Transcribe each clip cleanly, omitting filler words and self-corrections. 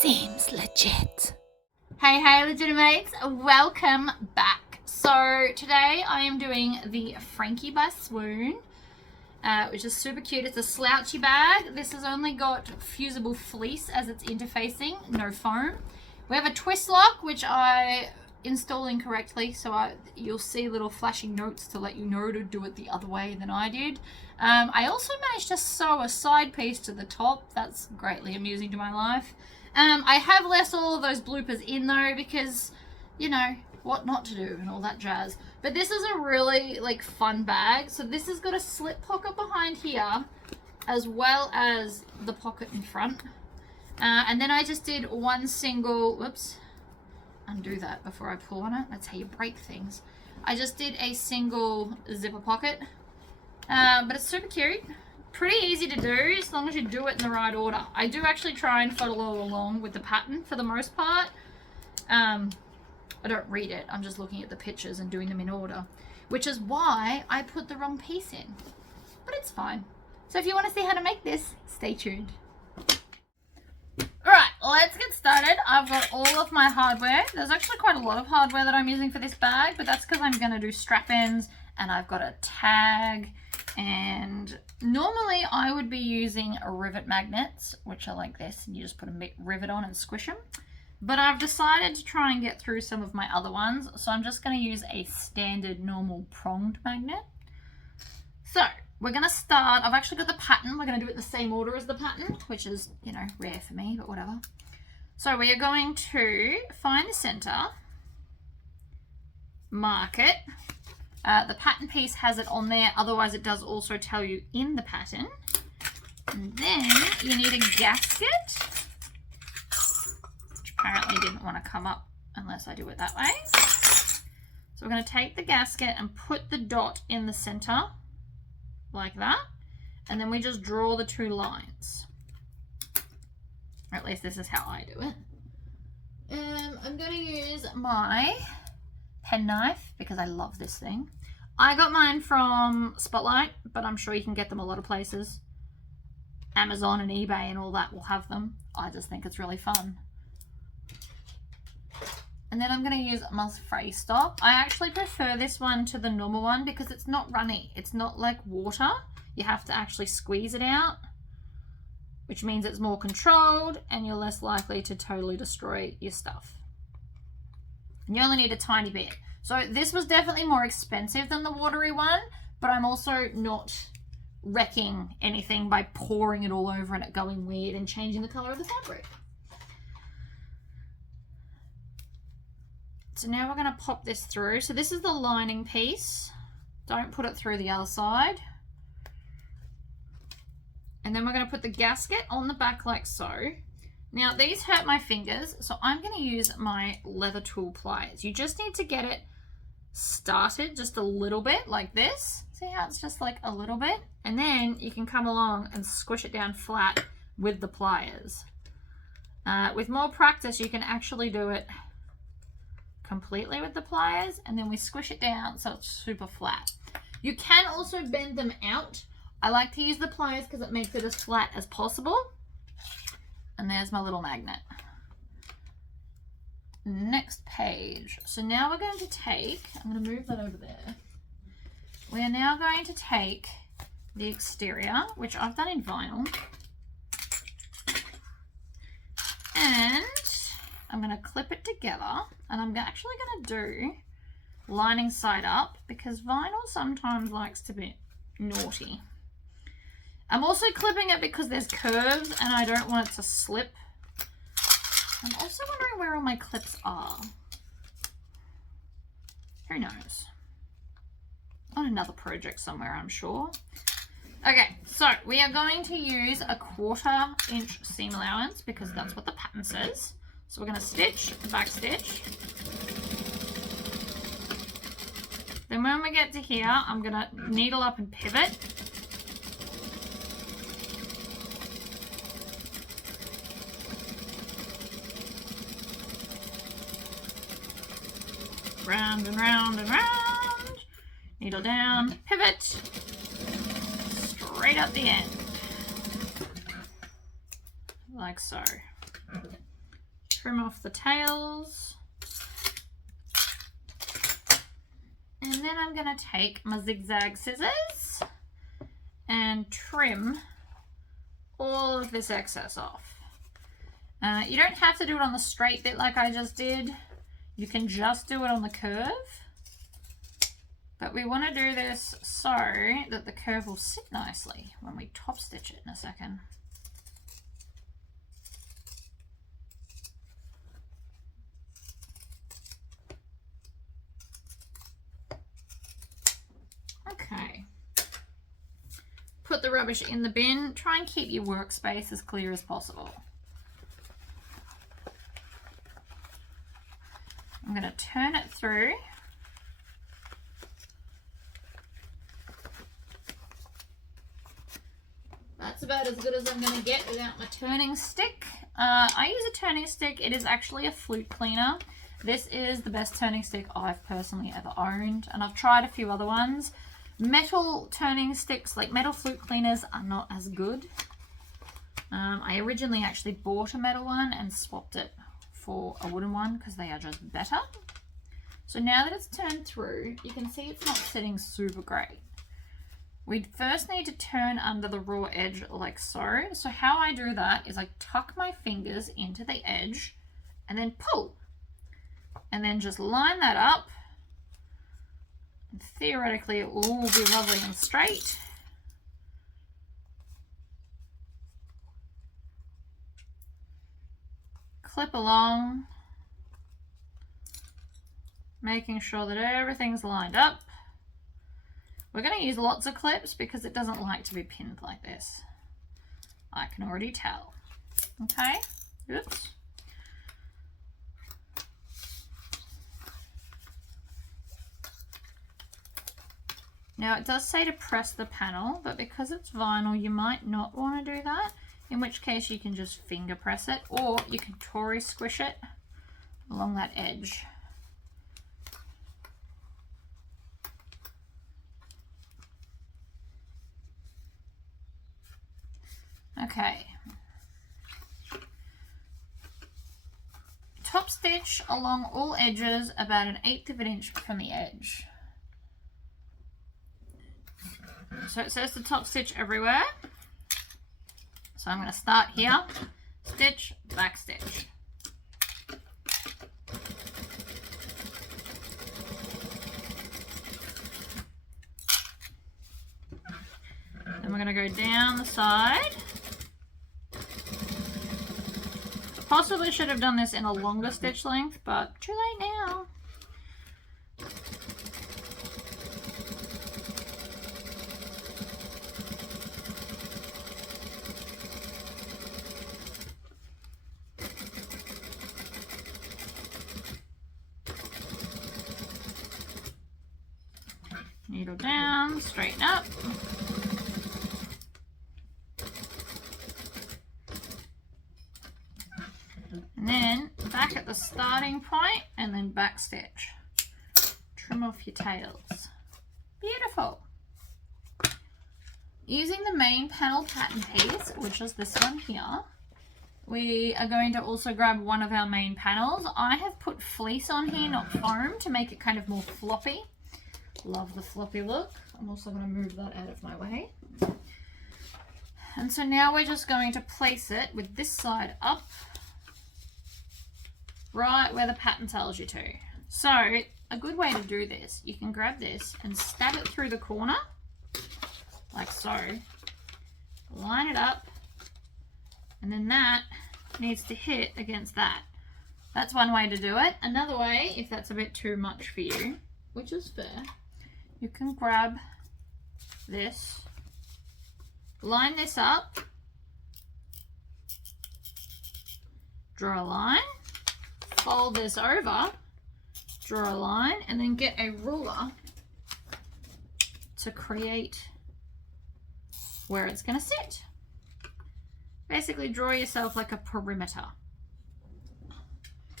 Seems legit. Hey legitimates, welcome back. So today I am doing the Frankie by Swoon, which is super cute. It's a slouchy bag. This has only got fusible fleece as its interfacing, no foam. We have a twist lock, which I installed incorrectly, so you'll see little flashing notes to let you know to do it the other way than I did. I also managed to sew a side piece to the top. That's greatly amusing to my life. I have left all of those bloopers in though because, you know, what not to do and all that jazz. But this is a really fun bag. So this has got a slip pocket behind here as well as the pocket in front. And then I just did one single, whoops, undo that before I pull on it. That's how you break things. I just did a single zipper pocket. But it's super cute. Pretty easy to do as long as you do it in the right order. I do actually try and follow along with the pattern for the most part. I don't read it. I'm just looking at the pictures and doing them in order, which is why I put the wrong piece in. But it's fine. So if you want to see how to make this, stay tuned. Alright, let's get started. I've got all of my hardware. There's actually quite a lot of hardware that I'm using for this bag, but that's because I'm going to do strap ends and I've got a tag. And normally I would be using rivet magnets, which are like this, and you just put a rivet on and squish them. But I've decided to try and get through some of my other ones, so I'm just going to use a standard normal pronged magnet. So we're going to start. I've actually got the pattern. We're going to do it in the same order as the pattern, which is, you know, rare for me, but whatever. So we are going to find the center, mark it. The pattern piece has it on there, otherwise it does also tell you in the pattern. And then you need a gasket, which apparently didn't want to come up unless I do it that way. So we're going to take the gasket and put the dot in the center, like that. And then we just draw the two lines. Or at least this is how I do it. I'm going to use my penknife because I love this thing. I got mine from Spotlight, but I'm sure you can get them a lot of places. Amazon and eBay and all that will have them. I just think it's really fun. And then I'm going to use my fray stop. I actually prefer this one to the normal one because it's not runny. It's not like water. You have to actually squeeze it out, which means it's more controlled and you're less likely to totally destroy your stuff. And you only need a tiny bit. So this was definitely more expensive than the watery one, but I'm also not wrecking anything by pouring it all over and it going weird and changing the color of the fabric. So now we're going to pop this through. So this is the lining piece. Don't put it through the other side. And then we're going to put the gasket on the back like so. Now these hurt my fingers, so I'm going to use my leather tool pliers. You just need to get it started just a little bit like this. See how it's just like a little bit? And then you can come along and squish it down flat with the pliers. With more practice, you can actually do it completely with the pliers, and then we squish it down so it's super flat. You can also bend them out. I like to use the pliers because it makes it as flat as possible. And there's my little magnet. Next page. So now we're going to take, I'm going to move that over there. We are now going to take the exterior, which I've done in vinyl. And I'm going to clip it together. And I'm actually going to do lining side up because vinyl sometimes likes to be naughty. I'm also clipping it because there's curves and I don't want it to slip. I'm also wondering where all my clips are. Who knows? On another project somewhere, I'm sure. Okay, so we are going to use a 1/4 inch seam allowance because that's what the pattern says. So we're going to stitch, back stitch. Then when we get to here, I'm going to needle up and pivot. Round and round and round. Needle down, pivot, straight up the end. Like so. trim off the tails. And then I'm going to take my zigzag scissors and trim all of this excess off. You don't have to do it on the straight bit like I just did. You can just do it on the curve. But we want to do this so that the curve will sit nicely when we top stitch it in a second. Okay. Put the rubbish in the bin. Try and keep your workspace as clear as possible. I'm going to turn it through. That's about as good as I'm going to get without my turning stick. I use a turning stick. It is actually a flute cleaner. This is the best turning stick I've personally ever owned, and I've tried a few other ones. Metal turning sticks, like metal flute cleaners, are not as good. I originally actually bought a metal one and swapped it for a wooden one because they are just better. So now that it's turned through, you can see it's not sitting super great. We first need to turn under the raw edge like so. So how I do that is I tuck my fingers into the edge and then pull. And then just line that up. And theoretically it will all be lovely and straight. Clip along, making sure that everything's lined up. We're going to use lots of clips because it doesn't like to be pinned like this. I can already tell. Okay, oops. Now it does say to press the panel, but because it's vinyl, you might not want to do that. In which case you can just finger press it, or you can Tory squish it along that edge. Okay. Top stitch along all edges about 1/8 of an inch from the edge. So it says to top stitch everywhere. So I'm going to start here, stitch, back stitch. Then we're going to go down the side. Possibly should have done this in a longer stitch length, but too late now. Needle down, straighten up. And then back at the starting point and then back stitch. Trim off your tails. Beautiful. Using the main panel pattern piece, which is this one here, we are going to also grab one of our main panels. I have put fleece on here, not foam, to make it kind of more floppy. Love the floppy look. I'm also going to move that out of my way. And so now we're just going to place it with this side up, right where the pattern tells you to. So a good way to do this, you can grab this and stab it through the corner, like so. Line it up, and then that needs to hit against that. That's one way to do it. Another way, if that's a bit too much for you, which is fair, you can grab this, line this up, draw a line, fold this over, draw a line, and then get a ruler to create where it's going to sit. Basically draw yourself like a perimeter.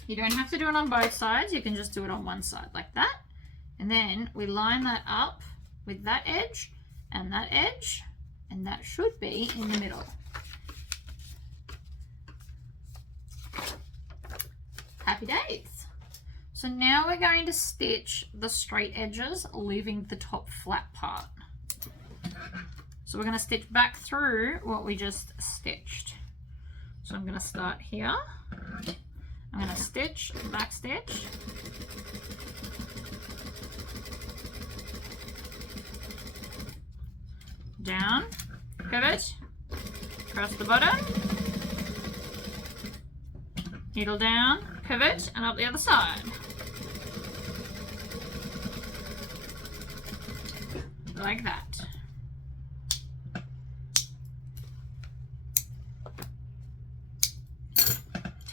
You don't have to do it on both sides, you can just do it on one side like that. And then we line that up with that edge, and that should be in the middle. happy days. So now we're going to stitch the straight edges, leaving the top flat part. So we're going to stitch back through what we just stitched. So I'm going to start here. I'm going to stitch, back stitch. Down, pivot, across the bottom, needle down, pivot, and up the other side. Like that.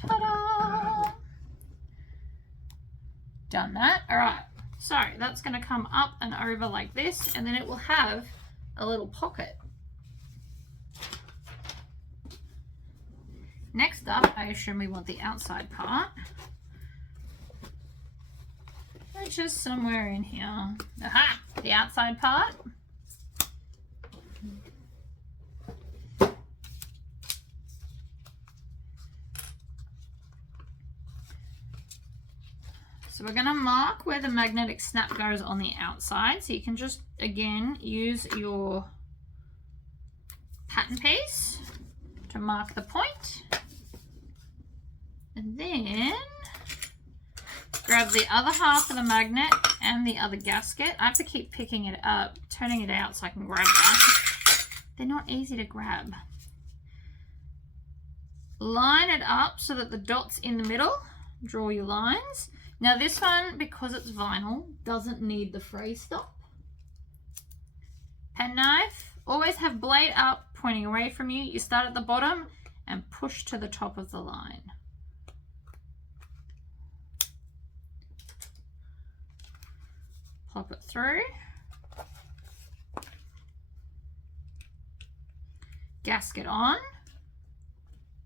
Ta-da! Done that. All right. So that's going to come up and over like this, and then it will have a little pocket. Next up, I assume we want the outside part, which is somewhere in here. Aha! The outside part. So we're going to mark where the magnetic snap goes on the outside. So you can just, again, use your pattern piece to mark the point. And then grab the other half of the magnet and the other gasket. I have to keep picking it up, turning it out so I can grab that. They're not easy to grab. Line it up so that the dot's in the middle. Draw your lines. Now this one, because it's vinyl, doesn't need the fray stop. Pen knife, always have blade up, pointing away from you. You start at the bottom and push to the top of the line. Pop it through. Gasket on.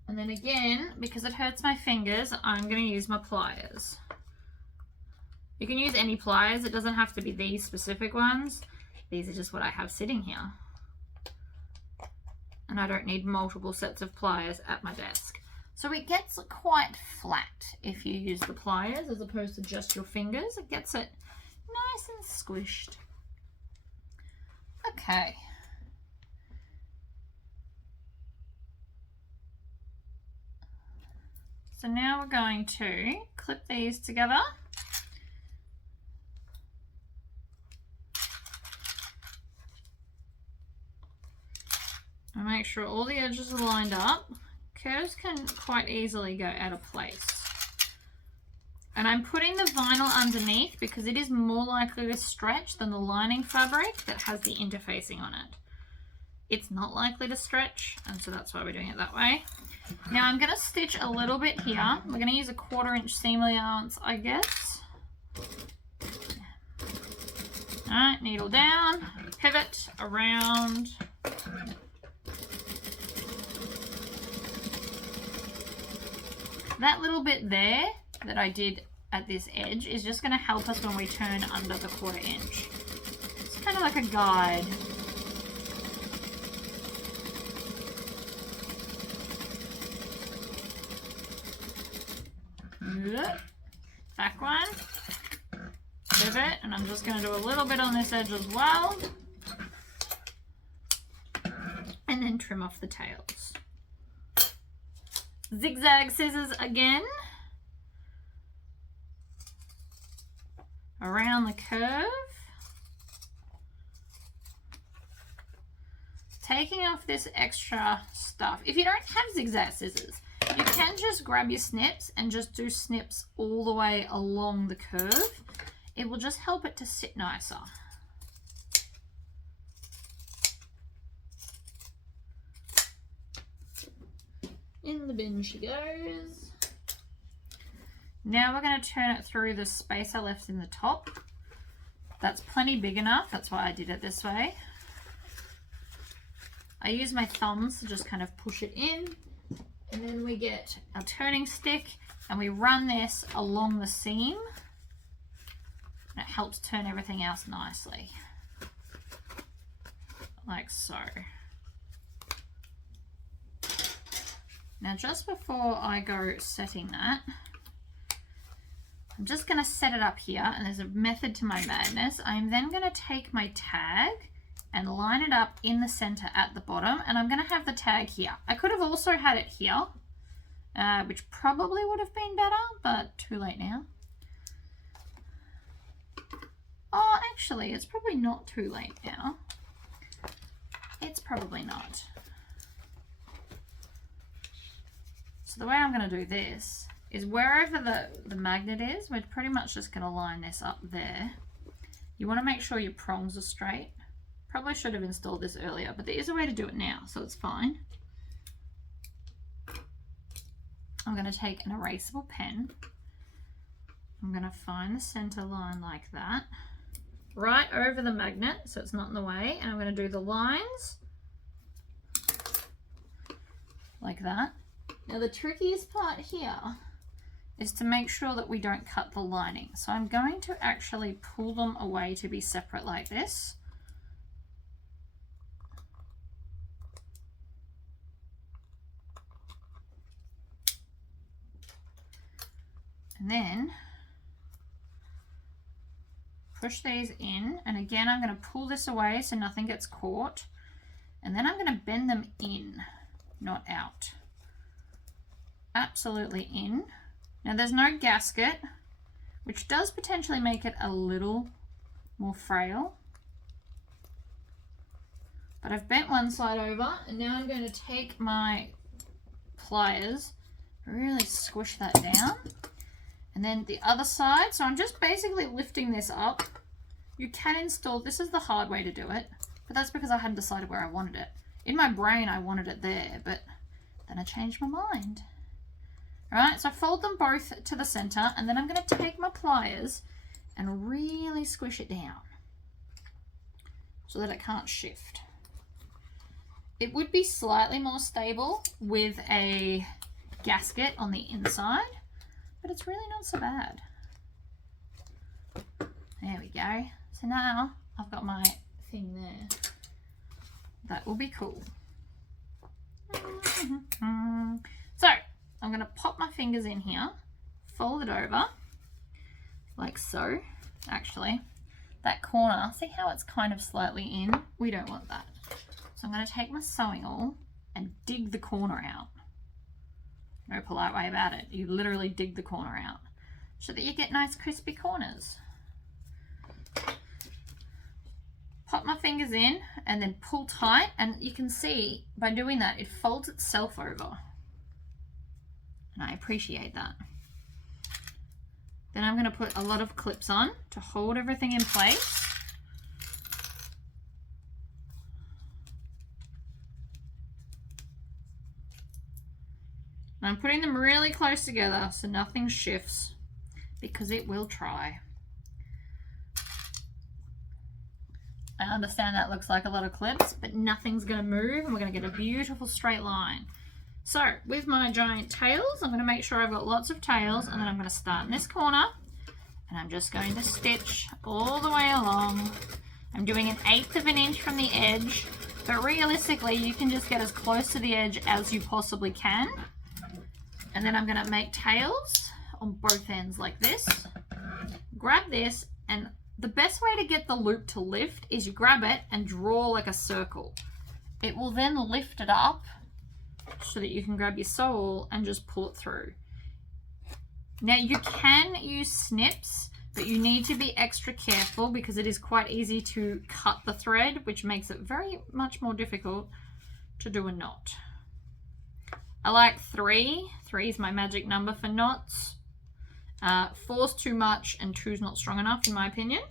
And then again, because it hurts my fingers, I'm going to use my pliers. You can use any pliers. It doesn't have to be these specific ones. These are just what I have sitting here. And I don't need multiple sets of pliers at my desk. So it gets quite flat if you use the pliers as opposed to just your fingers. It gets it nice and squished. Okay. So now we're going to clip these together. And make sure all the edges are lined up. Curves can quite easily go out of place. And I'm putting the vinyl underneath because it is more likely to stretch than the lining fabric that has the interfacing on it. It's not likely to stretch, and so that's why we're doing it that way. Now I'm going to stitch a little bit here. We're going to use a 1/4 inch seam allowance, I guess. Alright, needle down, pivot around. That little bit there that I did at this edge is just going to help us when we turn under the 1/4 inch. It's kind of like a guide. Back one, pivot, and I'm just going to do a little bit on this edge as well, and then trim off the tails. Zigzag scissors again, around the curve, taking off this extra stuff. If you don't have zigzag scissors, you can just grab your snips and just do snips all the way along the curve. It will just help it to sit nicer. In the bin she goes. Now we're going to turn it through the space I left in the top. That's plenty big enough. That's why I did it this way. I use my thumbs to just kind of push it in. And then we get our turning stick and we run this along the seam. And it helps turn everything else nicely. Like so. Now just before I go setting that, I'm just going to set it up here, and there's a method to my madness. I'm then going to take my tag and line it up in the center at the bottom, and I'm going to have the tag here. I could have also had it here, which probably would have been better, but too late now. Oh, actually, it's probably not too late now. It's probably not. So the way I'm going to do this is wherever the magnet is, we're pretty much just going to line this up there. You want to make sure your prongs are straight. Probably should have installed this earlier, but there is a way to do it now, so it's fine. I'm going to take an erasable pen. I'm going to find the center line like that, right over the magnet so it's not in the way, and I'm going to do the lines like that. Now the trickiest part here is to make sure that we don't cut the lining. So I'm going to actually pull them away to be separate like this. And then push these in, and again I'm going to pull this away so nothing gets caught, and then I'm going to bend them in, not out. Absolutely in. Now there's no gasket, which does potentially make it a little more frail, but I've bent one side over, and now I'm going to take my pliers, really squish that down. And then the other side, so I'm just basically lifting this up. You can install, this is the hard way to do it, but that's because I hadn't decided where I wanted it. In my brain I wanted it there, but then I changed my mind. Alright, so I fold them both to the center, and then I'm going to take my pliers and really squish it down so that it can't shift. It would be slightly more stable with a gasket on the inside, but it's really not so bad. There we go. So now I've got my thing there. That will be cool. So I'm going to pop my fingers in here, fold it over, like so. Actually, that corner, see how it's kind of slightly in? We don't want that. So I'm going to take my sewing awl and dig the corner out. No polite way about it. You literally dig the corner out so that you get nice crispy corners. Pop my fingers in and then pull tight, and you can see by doing that it folds itself over, and I appreciate that. Then I'm going to put a lot of clips on to hold everything in place. I'm putting them really close together so nothing shifts, because it will try. I understand that looks like a lot of clips, but nothing's going to move, and we're going to get a beautiful straight line. So with my giant tails, I'm going to make sure I've got lots of tails, and then I'm going to start in this corner, and I'm just going to stitch all the way along. I'm doing 1/8 of an inch from the edge, but realistically you can just get as close to the edge as you possibly can. And then I'm going to make tails on both ends like this. Grab this, and the best way to get the loop to lift is you grab it and draw like a circle. It will then lift it up so that you can grab your sewall and just pull it through. Now you can use snips, but you need to be extra careful because it is quite easy to cut the thread, which makes it very much more difficult to do a knot. I like 3. 3 is my magic number for knots. 4's too much and 2's not strong enough in my opinion.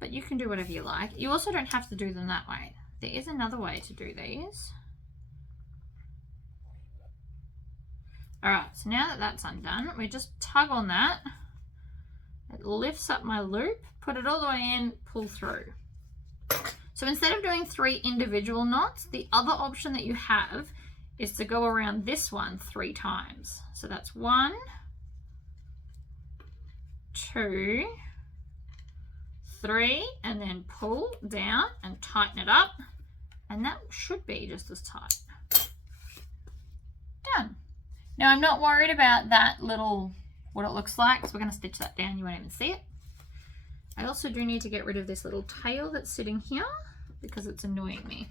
But you can do whatever you like. You also don't have to do them that way. There is another way to do these. Alright, so now that that's undone, we just tug on that. It lifts up my loop, put it all the way in, pull through. So instead of doing 3 individual knots, the other option that you have is to go around this one 3 times. So that's 1, 2, 3, and then pull down and tighten it up, and that should be just as tight. Done. Now I'm not worried about that little what it looks like. So we're going to stitch that down, you won't even see it. I also do need to get rid of this little tail that's sitting here because it's annoying me.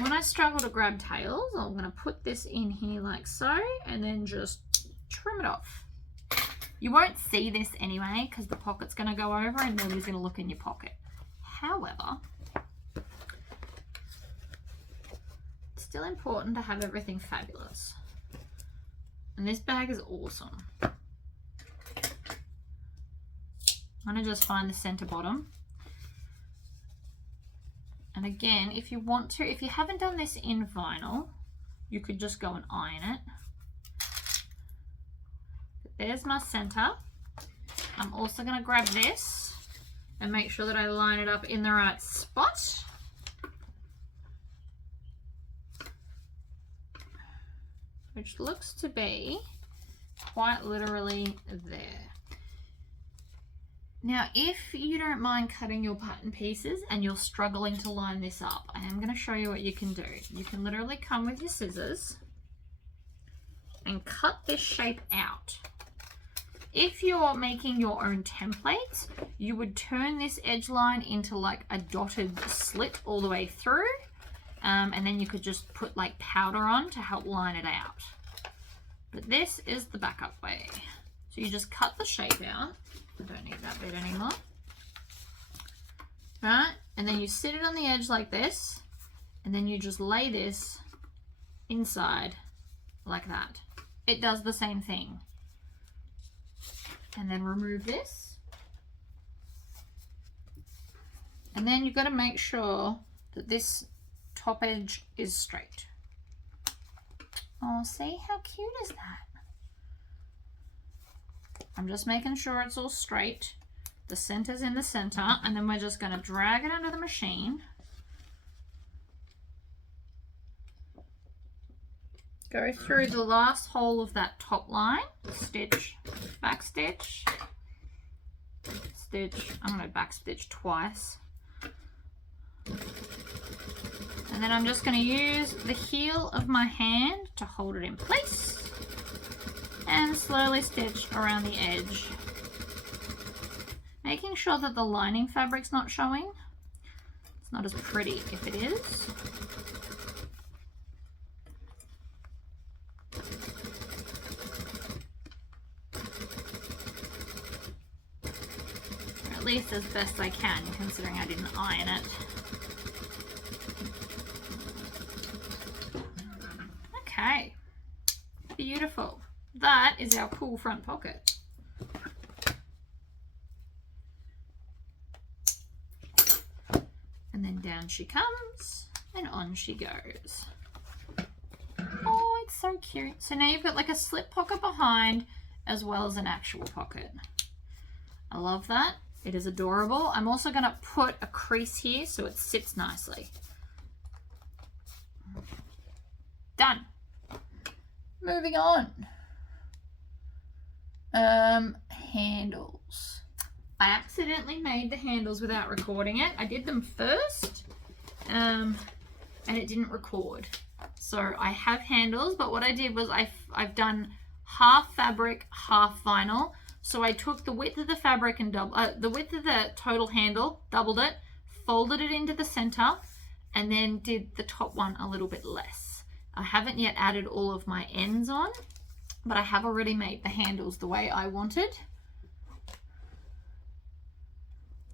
When I struggle to grab tails, I'm going to put this in here like so and then just trim it off. You won't see this anyway because the pocket's going to go over and nobody's going to look in your pocket. However, it's still important to have everything fabulous. And this bag is awesome. I'm going to just find the center bottom. And again, if you want to, if you haven't done this in vinyl, you could just go and iron it. But there's my center. I'm also going to grab this and make sure that I line it up in the right spot. Which looks to be quite literally there. Now, if you don't mind cutting your pattern pieces and you're struggling to line this up, I am going to show you what you can do. You can literally come with your scissors and cut this shape out. If you're making your own templates, you would turn this edge line into like a dotted slit all the way through, and then you could just put like powder on to help line it out. But this is the backup way. So you just cut the shape out. I don't need that bit anymore. Right, and then you sit it on the edge like this, and then you just lay this inside like that. It does the same thing. And then remove this. And then you've got to make sure that this top edge is straight. Oh, see how cute is that? I'm just making sure it's all straight. The center's in the center, and then we're just going to drag it under the machine. Go through the last hole of that top line, stitch, back stitch, stitch. I'm going to back stitch twice. And then I'm just going to use the heel of my hand to hold it in place and slowly stitch around the edge, making sure that the lining fabric's not showing. It's not as pretty if it is. Or at least as best I can, considering I didn't iron it. Okay, beautiful. That is our cool front pocket. And then down she comes and on she goes. Oh, it's so cute. So now you've got like a slip pocket behind as well as an actual pocket. I love that. It is adorable. I'm also going to put a crease here so it sits nicely. Done. Moving on. Handles. I accidentally made the handles without recording it. I did them first, and it didn't record. So I have handles, but what I did was I've done half fabric, half vinyl. So I took the width of the fabric and the width of the total handle, doubled it, folded it into the center, and then did the top one a little bit less. I haven't yet added all of my ends on, but I have already made the handles the way I wanted.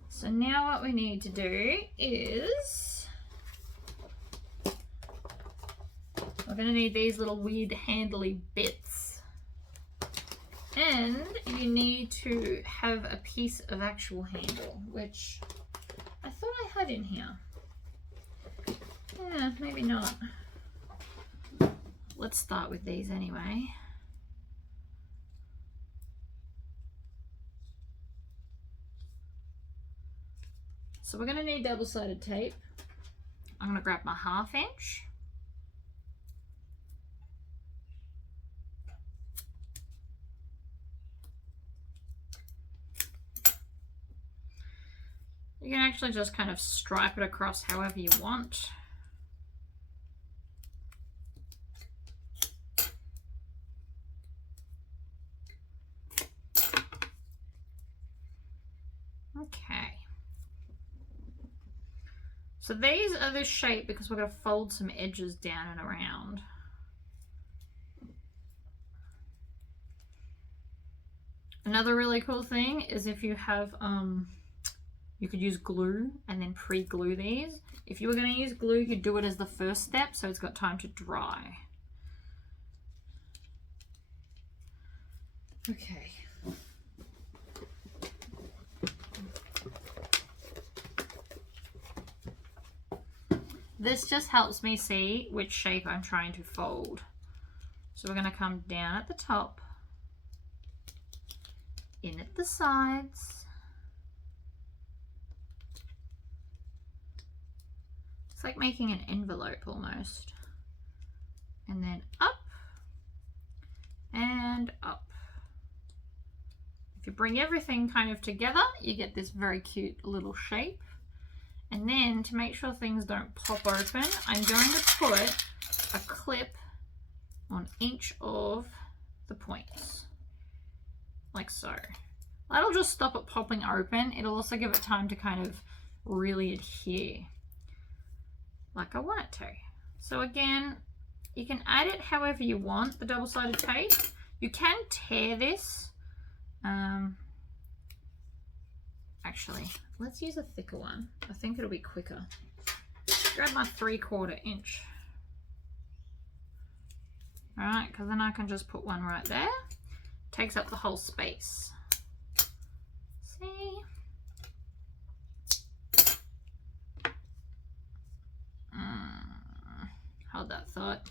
So now what we need to do is we're going to need these little weird handly bits, and you need to have a piece of actual handle, which I thought I had in here. Yeah, maybe not. Let's start with these anyway. So we're going to need double-sided tape. I'm going to grab my 1/2 inch. You can actually just kind of stripe it across however you want. So these are this shape because we're going to fold some edges down and around. Another really cool thing is if you have, you could use glue and then pre-glue these. If you were going to use glue, you'd do it as the first step so it's got time to dry. Okay. This just helps me see which shape I'm trying to fold. So we're going to come down at the top, in at the sides. It's like making an envelope almost. And then up and up. If you bring everything kind of together, you get this very cute little shape. And then to make sure things don't pop open, I'm going to put a clip on each of the points, like so. That'll just stop it popping open. It'll also give it time to kind of really adhere like I want it to. So again, you can add it however you want, the double-sided tape. You can tear this. Actually, let's use a thicker one. I think it'll be quicker. Grab my 3/4 inch. Alright, because then I can just put one right there. Takes up the whole space. See? Hold that thought.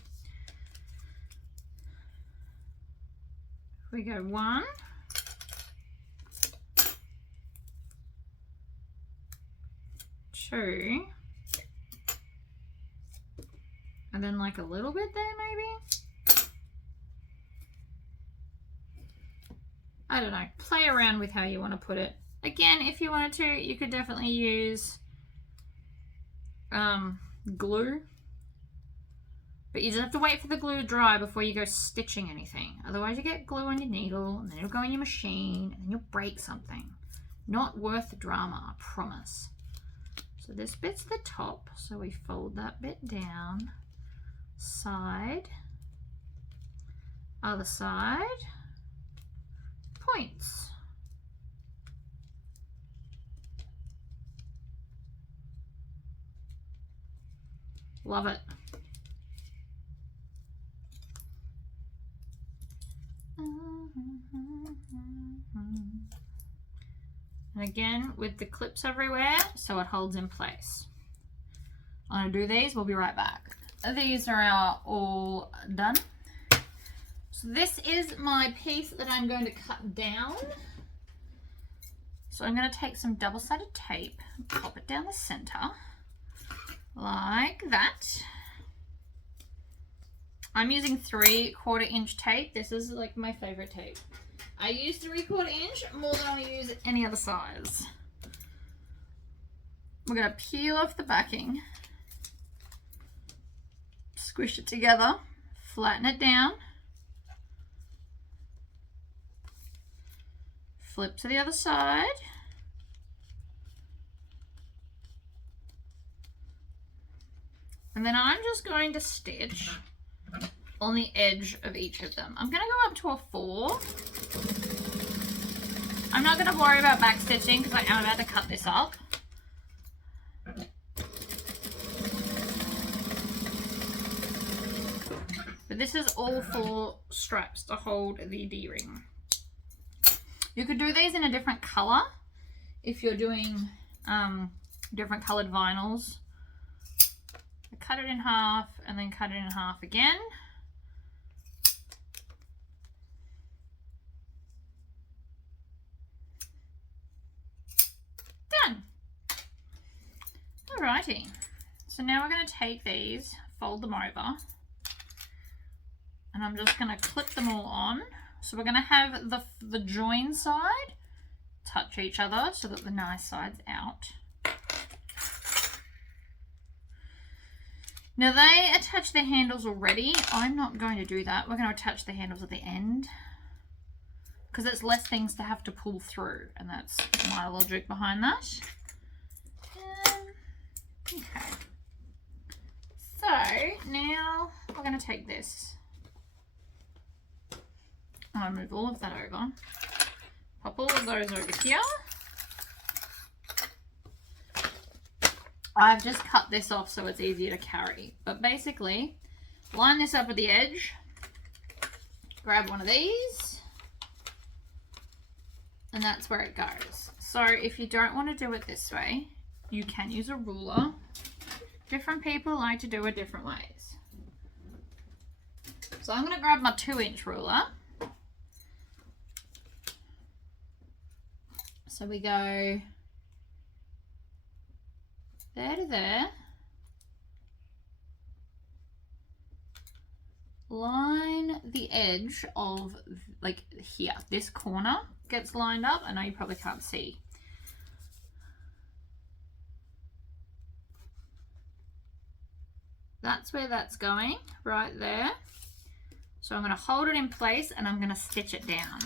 We go 1. 2, and then like a little bit there maybe. I don't know, play around with how you want to put it. Again, if you wanted to, you could definitely use glue, but you just have to wait for the glue to dry before you go stitching anything. Otherwise you get glue on your needle and then it'll go in your machine and then you'll break something. Not worth the drama, I promise. So this bit's the top, so we fold that bit down, side, other side, points. Love it. And again, with the clips everywhere, so it holds in place. I'm gonna do these, we'll be right back. These are all done. So this is my piece that I'm going to cut down. So I'm gonna take some double-sided tape, pop it down the center, like that. I'm using 3/4 inch tape. This is like my favorite tape. I use 3/4 inch more than I use any other size. We're going to peel off the backing, squish it together, flatten it down, flip to the other side, and then I'm just going to stitch on the edge of each of them. I'm going to go up to a 4. I'm not going to worry about back stitching because I am about to cut this up. But this is all 4 straps to hold the D-ring. You could do these in a different color if you're doing different colored vinyls. I cut it in half and then cut it in half again. Done. Alrighty. So now we're going to take these, fold them over, and I'm just going to clip them all on. So we're going to have the join side touch each other so that the nice side's out. Now they attach their handles already. I'm not going to do that. We're going to attach the handles at the end because it's less things to have to pull through, and that's my logic behind that. Okay. So now we're going to take this. I'm going to move all of that over. Pop all of those over here. I've just cut this off so it's easier to carry. But basically, line this up at the edge. Grab one of these. And that's where it goes. So if you don't want to do it this way, you can use a ruler. Different people like to do it different ways. So I'm going to grab my 2-inch ruler. So we go there to there. Line the edge of, like here, this corner gets lined up. I know you probably can't see. That's where that's going, right there. So I'm going to hold it in place and I'm going to stitch it down.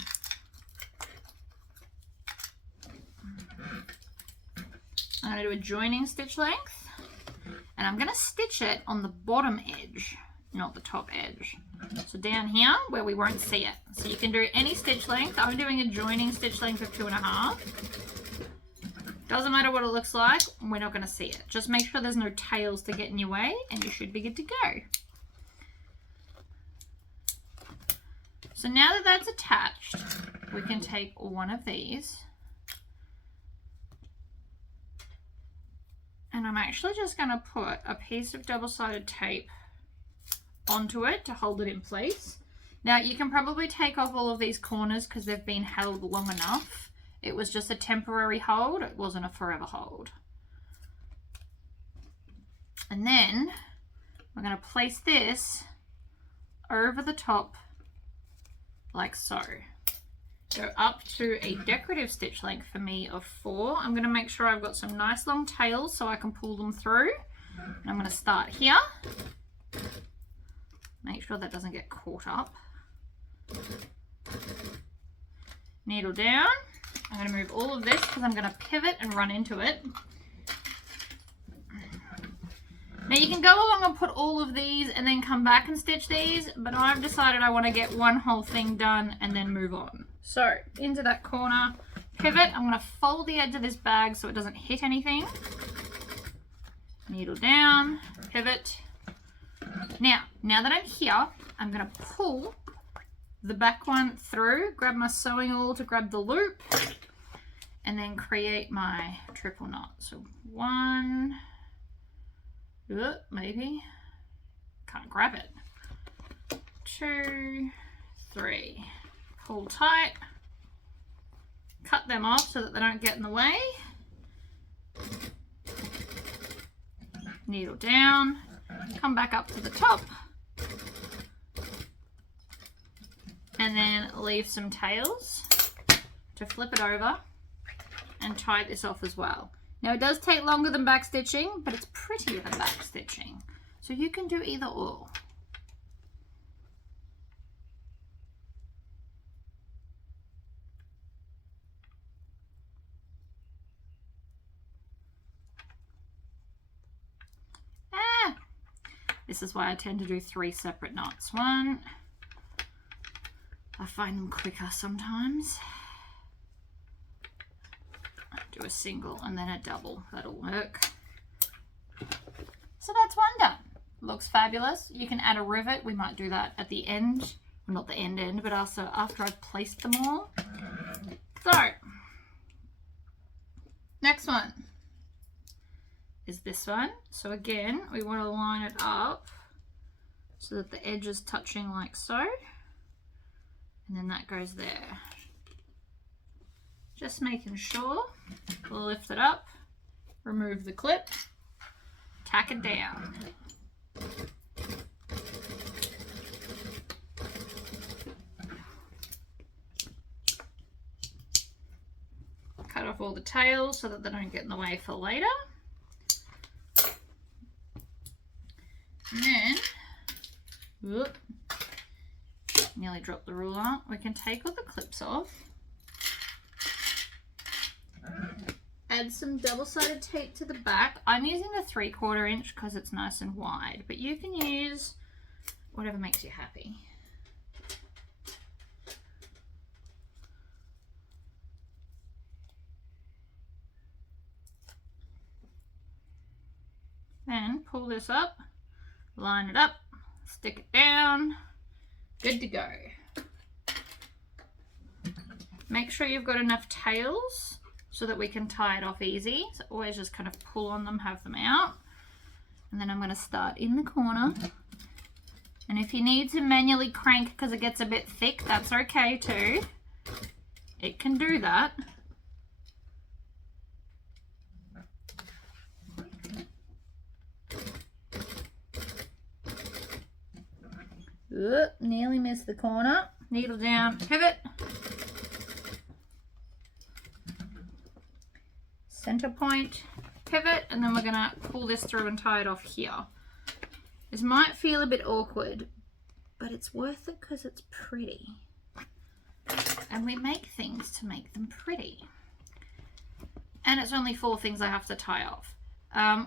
I'm going to do a joining stitch length, and I'm going to stitch it on the bottom edge, not the top edge. So down here where we won't see it. So you can do any stitch length. I'm doing a joining stitch length of 2.5. Doesn't matter what it looks like, we're not going to see it. Just make sure there's no tails to get in your way and you should be good to go. So now that that's attached, we can take one of these. And I'm actually just going to put a piece of double-sided tape onto it to hold it in place. Now you can probably take off all of these corners because they've been held long enough. It was just a temporary hold, it wasn't a forever hold. And then we're going to place this over the top like so. Go up to a decorative stitch length for me of 4. I'm going to make sure I've got some nice long tails so I can pull them through. And I'm going to start here. Make sure that doesn't get caught up. Needle down. I'm going to move all of this because I'm going to pivot and run into it. Now you can go along and put all of these and then come back and stitch these, but I've decided I want to get one whole thing done and then move on. So into that corner, pivot. I'm going to fold the edge of this bag so it doesn't hit anything. Needle down, pivot. Now that I'm here, I'm going to pull the back one through, grab my sewing awl to grab the loop, and then create my triple knot. So 1, maybe, can't grab it, 2, 3, pull tight, cut them off so that they don't get in the way, needle down, come back up to the top, and then leave some tails to flip it over and tie this off as well. Now it does take longer than back stitching, but it's prettier than back stitching. So you can do either or. This is why I tend to do 3 separate knots. 1, I find them quicker sometimes. Do a single and then a double, that'll work. So that's one done. Looks fabulous. You can add a rivet. We might do that at the end. Well, not the end, but also after I've placed them all. So, next one is this one. So again, we want to line it up so that the edge is touching like so. And then that goes there. Just making sure. We'll lift it up, remove the clip, tack it down. Cut off all the tails so that they don't get in the way for later. And then, whoop, nearly dropped the ruler. We can take all the clips off. add some double-sided tape to the back. I'm using the 3/4 inch because it's nice and wide, but you can use whatever makes you happy. Then pull this up, line it up, stick it down, good to go. Make sure you've got enough tails so that we can tie it off easy. So always just kind of pull on them, have them out. And then I'm going to start in the corner. And if you need to manually crank because it gets a bit thick, that's okay too. It can do that. Oop, nearly missed the corner. Needle down, pivot. Center point, pivot, and then we're gonna pull this through and tie it off here. This might feel a bit awkward, but it's worth it because it's pretty. And we make things to make them pretty. And it's only 4 things I have to tie off.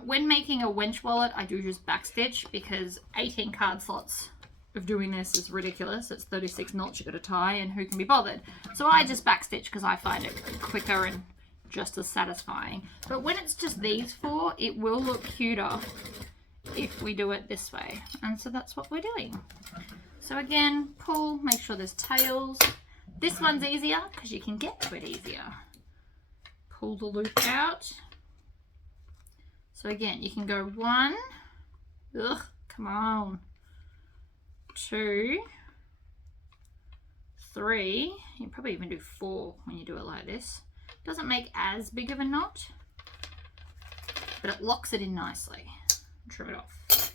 When making a wench wallet, I do just backstitch because 18 card slots of doing this is ridiculous. It's 36 knots you got to tie, and who can be bothered? So I just backstitch because I find it quicker and just as satisfying. But when it's just these 4, it will look cuter if we do it this way. And so that's what we're doing. So again, pull, make sure there's tails. This one's easier because you can get to it easier. Pull the loop out. So again, you can go 1, ugh, come on, 2, 3, you can probably even do 4 when you do it like this. Doesn't make as big of a knot, but it locks it in nicely. Trim it off.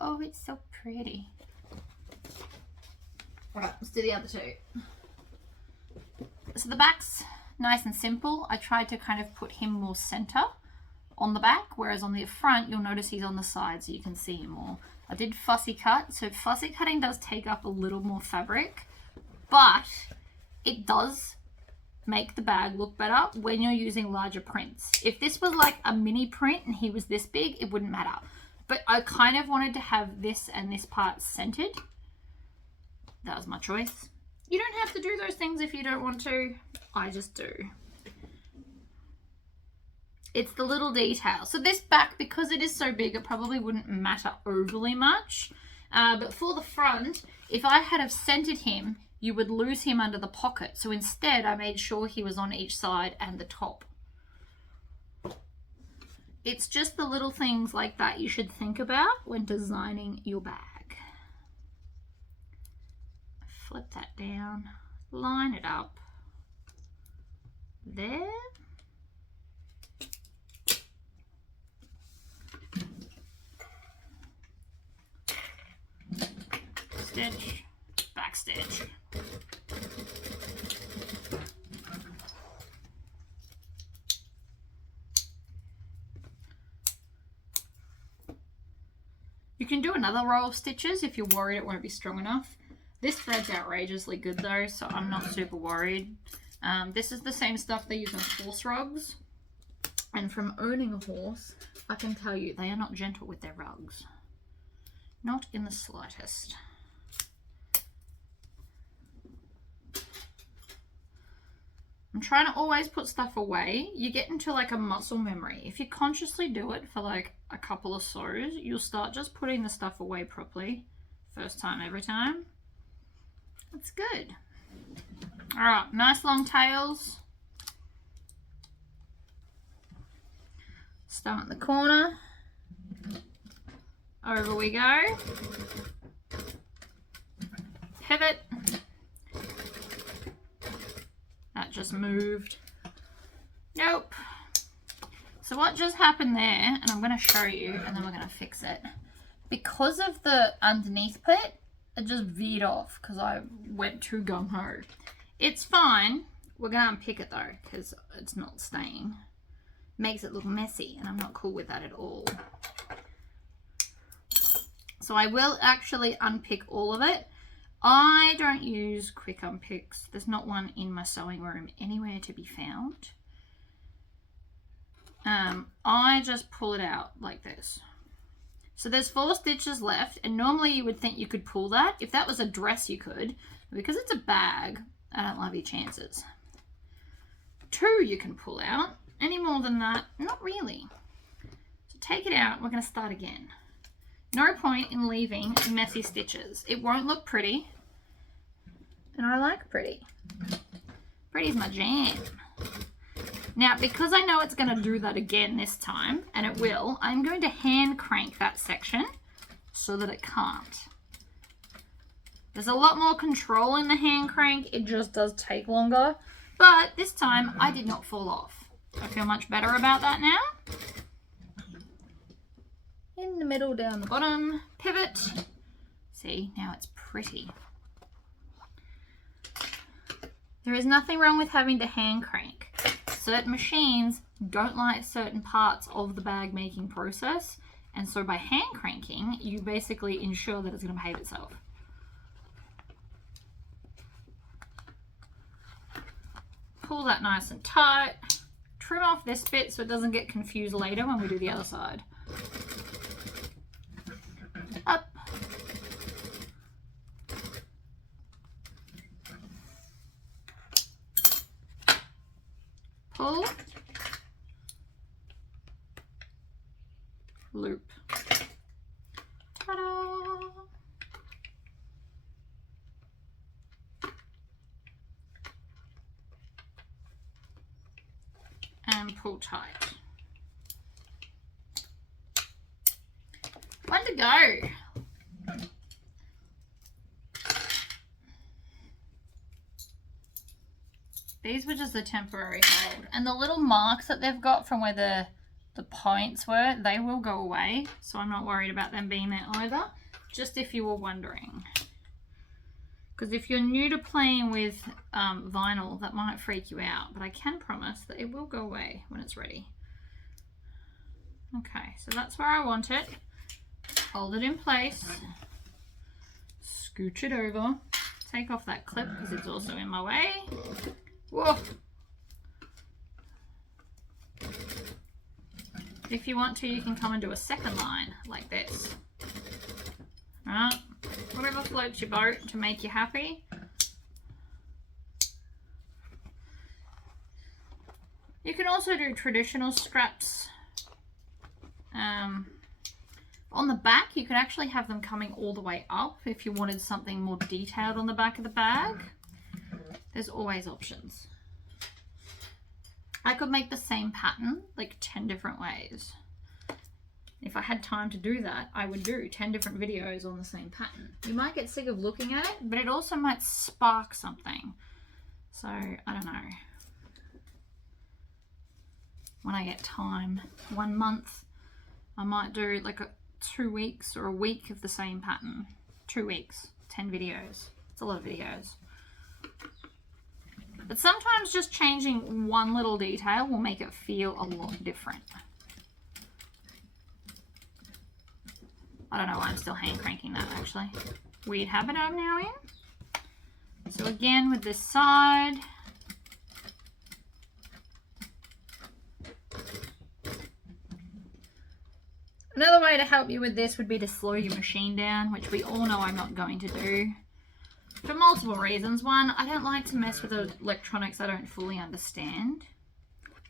Oh, it's so pretty. All right, let's do the other 2. So the back's nice and simple. I tried to kind of put him more center on the back, whereas on the front, you'll notice he's on the side so you can see him more. I did fussy cut, so fussy cutting does take up a little more fabric, but it does make the bag look better when you're using larger prints. If this was like a mini print and he was this big, it wouldn't matter. But I kind of wanted to have this and this part centered. That was my choice. You don't have to do those things if you don't want to. I just do. It's the little details. So this back, because it is so big, it probably wouldn't matter overly much. But for the front, if I had have centered him, you would lose him under the pocket. So instead, I made sure he was on each side and the top. It's just the little things like that you should think about when designing your bag. Flip that down, line it up. There. Stitch, back stitch. You can do another row of stitches if you're worried it won't be strong enough. This thread's outrageously good though, so I'm not super worried. This is the same stuff they use on horse rugs. And from owning a horse, I can tell you they are not gentle with their rugs. Not in the slightest. I'm trying to always put stuff away. You get into like a muscle memory. If you consciously do it for like a couple of sews, you'll start just putting the stuff away properly. First time, every time. That's good. All right, nice long tails. Start in the corner. Over we go. Pivot. That just moved. Nope. So what just happened there, and I'm going to show you, and then we're going to fix it. Because of the underneath bit, it just veered off because I went too gung-ho. It's fine. We're going to unpick it though, because it's not staying. Makes it look messy, and I'm not cool with that at all. So I will actually unpick all of it. I don't use quick unpicks. There's not one in my sewing room anywhere to be found. I just pull it out like this. So there's 4 stitches left, and normally you would think you could pull that. If that was a dress, you could. But because it's a bag, I don't love your chances. 2 you can pull out. Any more than that, not really. So take it out, we're going to start again. No point in leaving messy stitches. It won't look pretty. And I like pretty. Pretty's my jam. Now, because I know it's going to do that again this time, and it will, I'm going to hand crank that section so that it can't. There's a lot more control in the hand crank. It just does take longer. But this time, I did not fall off. I feel much better about that now. In the middle, down the bottom, pivot. See, now it's pretty. There is nothing wrong with having to hand crank. Certain machines don't like certain parts of the bag making process, and so by hand cranking, you basically ensure that it's going to behave itself. Pull that nice and tight. Trim off this bit so it doesn't get confused later when we do the other side. Up. Pull. Loop. Ta-da! And pull tight. One to go. These were just a temporary hold. And the little marks that they've got from where the points were, they will go away. So I'm not worried about them being there either. Just if you were wondering. Because if you're new to playing with vinyl, that might freak you out. But I can promise that it will go away when it's ready. Okay, so that's where I want it. Hold it in place. Scooch it over. Take off that clip because it's also in my way. Whoa. If you want to, you can come and do a second line like this. Alright, whatever floats your boat to make you happy. You can also do traditional scraps. On the back, you can actually have them coming all the way up if you wanted something more detailed on the back of the bag. There's always options. I could make the same pattern like 10 different ways. If I had time to do that, I would do 10 different videos on the same pattern. You might get sick of looking at it, but it also might spark something. So, I don't know. When I get time, 1 month, I might do like 2 weeks or a week of the same pattern. 2 weeks, 10 videos. It's a lot of videos. But sometimes just changing one little detail will make it feel a lot different. I don't know why I'm still hand cranking that actually. Weird habit I'm now in. So again with this side. Another way to help you with this would be to slow your machine down, which we all know I'm not going to do. For multiple reasons. One, I don't like to mess with electronics I don't fully understand.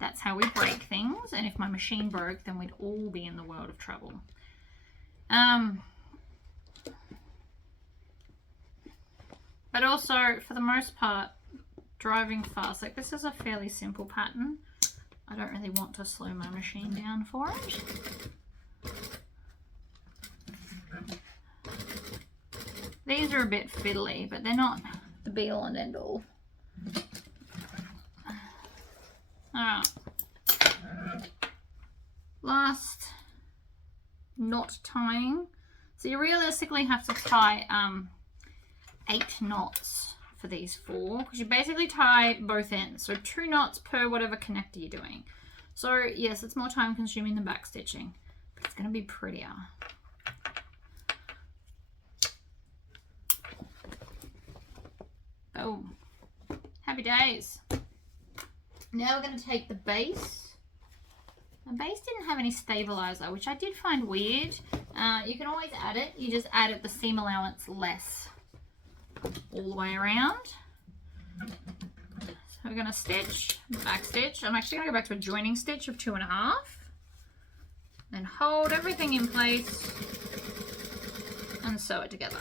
That's how we break things, and if my machine broke, then we'd all be in the world of trouble. But also, for the most part, driving fast, like this is a fairly simple pattern. I don't really want to slow my machine down for it. These are a bit fiddly, but they're not the be all and end all. Alright. Last knot tying. So you realistically have to tie 8 knots for these 4, because you basically tie both ends. So 2 knots per whatever connector you're doing. So yes, it's more time consuming than back stitching, but it's going to be prettier. Boom. Happy days. Now we're going to take the base The base didn't have any stabilizer, which I did find weird. You can always add it. You just add it the seam allowance less all the way around. So we're going to stitch, back stitch. I'm actually going to go back to a joining stitch of 2.5. Then hold everything in place and sew it together.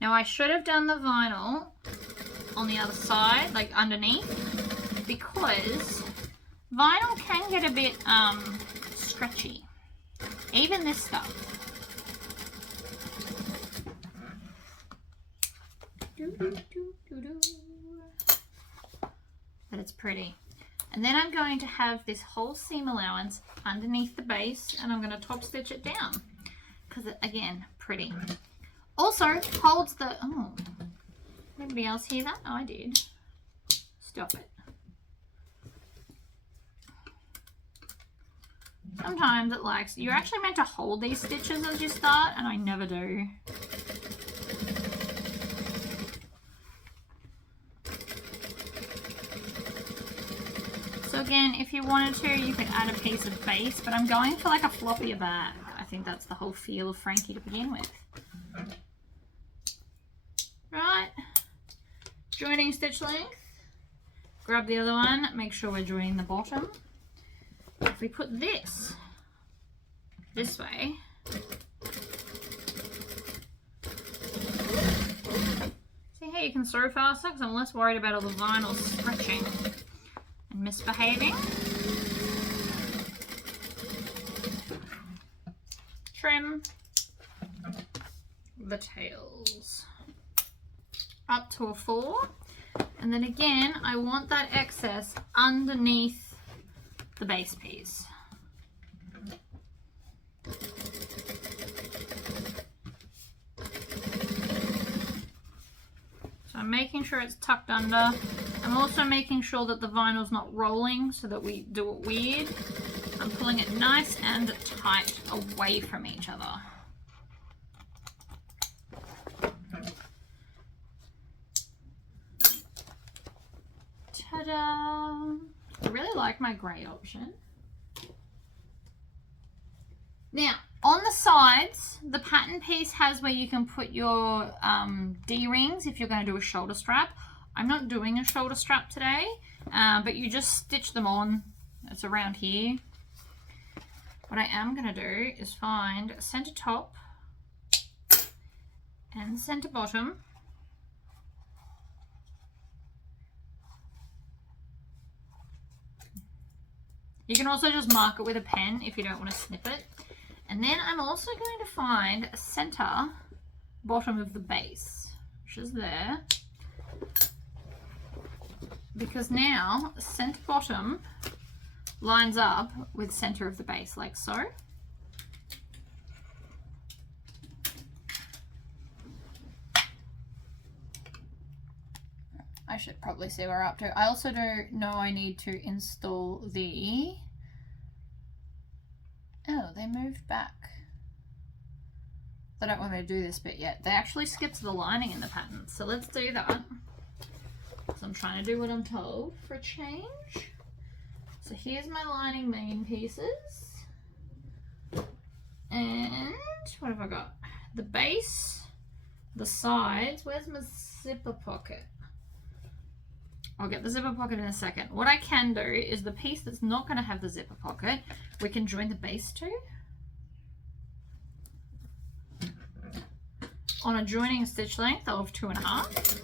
Now I should have done the vinyl on the other side, like underneath, because vinyl can get a bit stretchy. Even this stuff. But it's pretty. And then I'm going to have this whole seam allowance underneath the base, and I'm going to top stitch it down because it, again, pretty. Also holds the, oh, anybody else hear that? Oh, I did. Stop it. Sometimes it likes, you're actually meant to hold these stitches as you start, and I never do. So again, if you wanted to, you could add a piece of base, but I'm going for like a floppier bag. I think that's the whole feel of Frankie to begin with. Right, joining stitch length, grab the other one, make sure we're joining the bottom. If we put this way, see how you can sew faster because I'm less worried about all the vinyl stretching and misbehaving. Trim the tails up to a 4, and then again I want that excess underneath the base piece. So I'm making sure it's tucked under. I'm also making sure that the vinyl's not rolling so that we do it weird. I'm pulling it nice and tight away from each other. Ta-da! I really like my grey option. Now, on the sides, the pattern piece has where you can put your D-rings if you're going to do a shoulder strap. I'm not doing a shoulder strap today, but you just stitch them on. It's around here. What I am going to do is find center top and center bottom. You can also just mark it with a pen if you don't want to snip it. And then I'm also going to find a center bottom of the base, which is there. Because now center bottom lines up with center of the base, like so. I should probably see where we're up to. I also don't know I need to install the, oh, they moved back. They don't want me to do this bit yet. They actually skipped the lining in the pattern. So let's do that. So I'm trying to do what I'm told for a change. So here's my lining main pieces. And what have I got? The base, the sides. Where's my zipper pocket? I'll get the zipper pocket in a second. What I can do is the piece that's not going to have the zipper pocket, we can join the base to. On a joining stitch length of 2.5.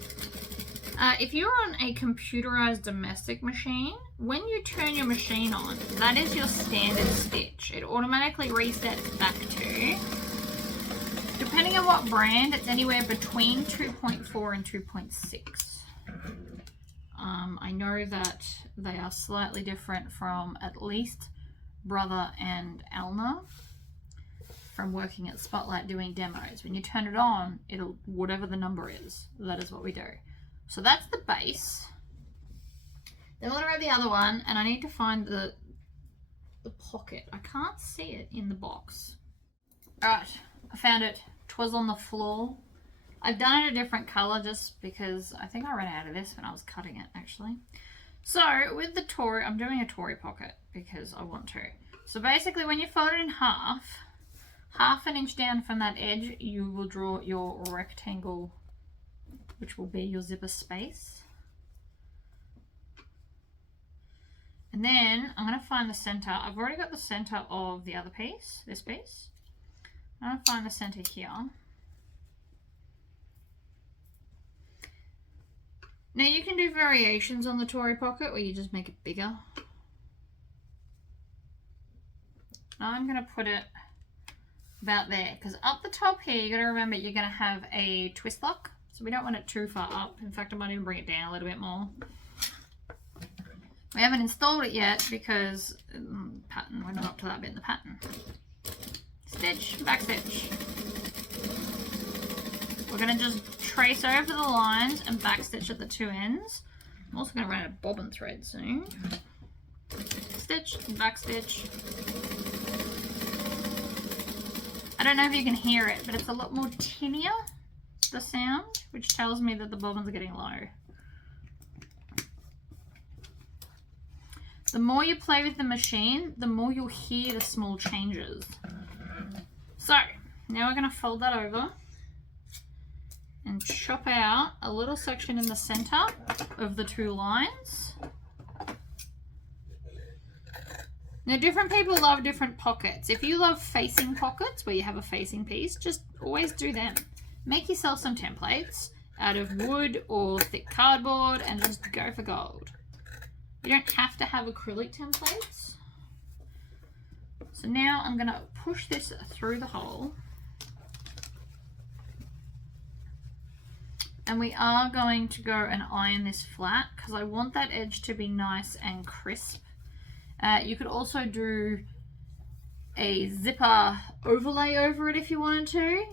If you're on a computerized domestic machine, when you turn your machine on, that is your standard stitch. It automatically resets back to, depending on what brand, it's anywhere between 2.4 and 2.6. I know that they are slightly different from at least Brother and Alna from working at Spotlight doing demos. When you turn it on, it'll, whatever the number is, that is what we do. So that's the base. Then we'll grab the other one, and I need to find the pocket. I can't see it in the box. Alright, I found it. 'Twas on the floor. I've done it a different color just because I think I ran out of this when I was cutting it, actually. So with the Tory, I'm doing a Tory pocket because I want to. So basically when you fold it in half an inch down from that edge, you will draw your rectangle, which will be your zipper space. And then I'm going to find the center. I've already got the center of the other piece, this piece. I'm going to find the center here. Now you can do variations on the Tory pocket where you just make it bigger. Now I'm going to put it about there, because up the top here, you got to remember you're going to have a twist lock. So we don't want it too far up. In fact, I might even bring it down a little bit more. We haven't installed it yet because pattern, we're not up to that bit in the pattern. Stitch, back stitch. We're going to just trace over the lines and back stitch at the two ends. I'm also going to run out of bobbin thread soon. Stitch, back stitch. I don't know if you can hear it, but it's a lot more tinier, the sound, which tells me that the bobbins are getting low. The more you play with the machine, the more you'll hear the small changes. So, now we're going to fold that over and chop out a little section in the center of the two lines. Now, different people love different pockets. If you love facing pockets where you have a facing piece, just always do them. Make yourself some templates out of wood or thick cardboard and just go for gold. You don't have to have acrylic templates. So now I'm going to push this through the hole. And we are going to go and iron this flat because I want that edge to be nice and crisp. You could also do a zipper overlay over it if you wanted to.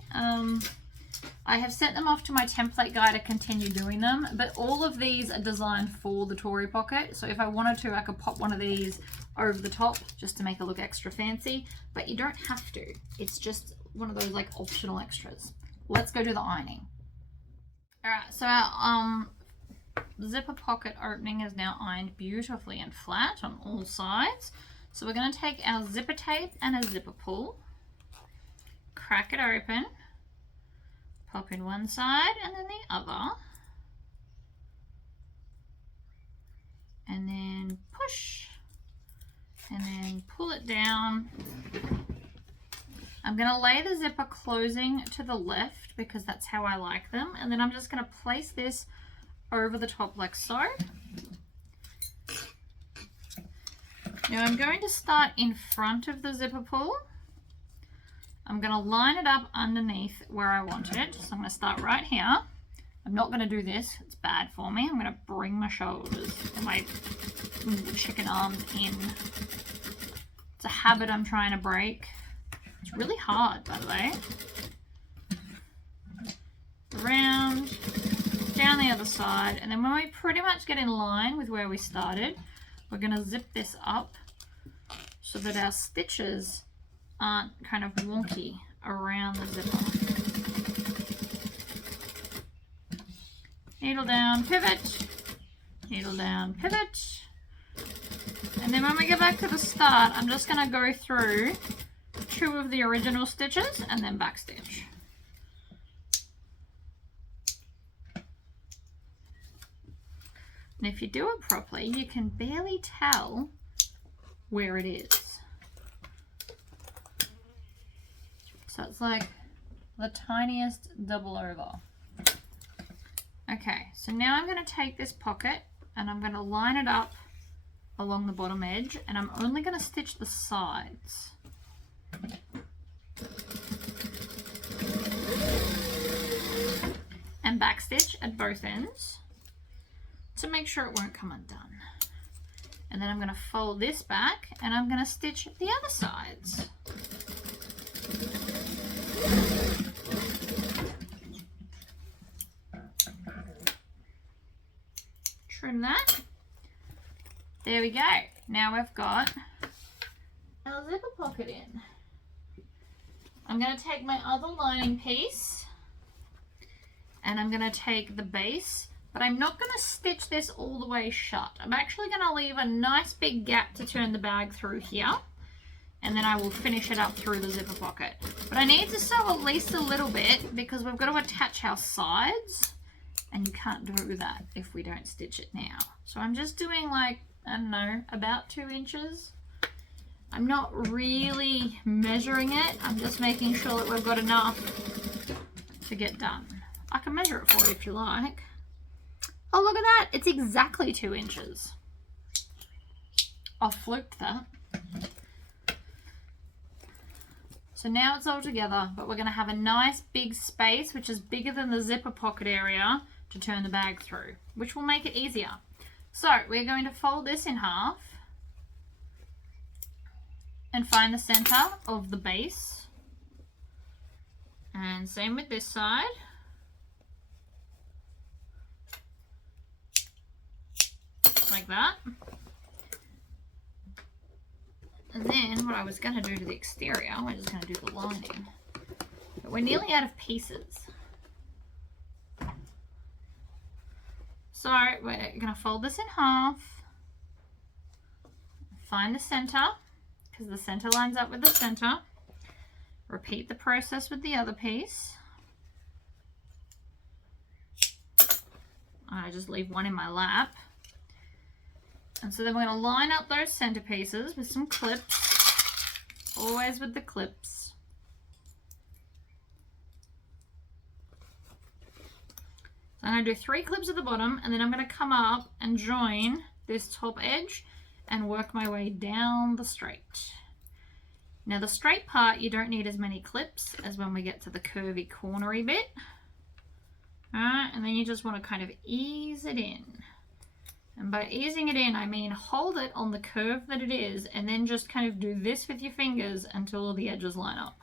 I have sent them off to my template guy to continue doing them, but all of these are designed for the Tory pocket. So if I wanted to, I could pop one of these over the top just to make it look extra fancy, but you don't have to. It's just one of those like optional extras. Let's go do the ironing. All right, so our zipper pocket opening is now ironed beautifully and flat on all sides. So we're going to take our zipper tape and a zipper pull, crack it open, pop in one side and then the other, and then push, and then pull it down. I'm going to lay the zipper closing to the left because that's how I like them, and then I'm just going to place this over the top like so. Now I'm going to start in front of the zipper pull. I'm going to line it up underneath where I want it. So I'm going to start right here. I'm not going to do this. It's bad for me. I'm going to bring my shoulders and my chicken arms in. It's a habit I'm trying to break. It's really hard, by the way. Around, down the other side. And then when we pretty much get in line with where we started, we're going to zip this up so that our stitches aren't kind of wonky around the zipper. Needle down, pivot, needle down, pivot. And then when we get back to the start, I'm just going to go through 2 of the original stitches and then back stitch. And if you do it properly, you can barely tell where it is. So it's like the tiniest double over. Okay, so now I'm going to take this pocket and I'm going to line it up along the bottom edge, and I'm only going to stitch the sides. And back stitch at both ends to make sure it won't come undone. And then I'm going to fold this back and I'm going to stitch the other sides. Trim that. There we go. Now we've got our zipper pocket in. I'm going to take my other lining piece and I'm going to take the base but I'm not going to stitch this all the way shut. I'm actually going to leave a nice big gap to turn the bag through here, and then I will finish it up through the zipper pocket. But I need to sew at least a little bit because we've got to attach our sides, and you can't do that if we don't stitch it now. So I'm just doing like, I don't know, about 2 inches. I'm not really measuring it. I'm just making sure that we've got enough to get done. I can measure it for you if you like. Oh, look at that. It's exactly 2 inches. I fluked that. So now it's all together, but we're going to have a nice big space, which is bigger than the zipper pocket area, to turn the bag through, which will make it easier. So we're going to fold this in half and find the center of the base. And same with this side. Like that. And then what I was going to do to the exterior, we're just going to do the lining. But we're nearly out of pieces. So we're going to fold this in half. Find the center, because the center lines up with the center. Repeat the process with the other piece. I just leave one in my lap. And so then we're going to line up those center pieces with some clips, always with the clips. So I'm going to do 3 clips at the bottom, and then I'm going to come up and join this top edge and work my way down the straight. Now the straight part, you don't need as many clips as when we get to the curvy cornery bit. Alright, and then you just want to kind of ease it in. And by easing it in, I mean hold it on the curve that it is, and then just kind of do this with your fingers until all the edges line up.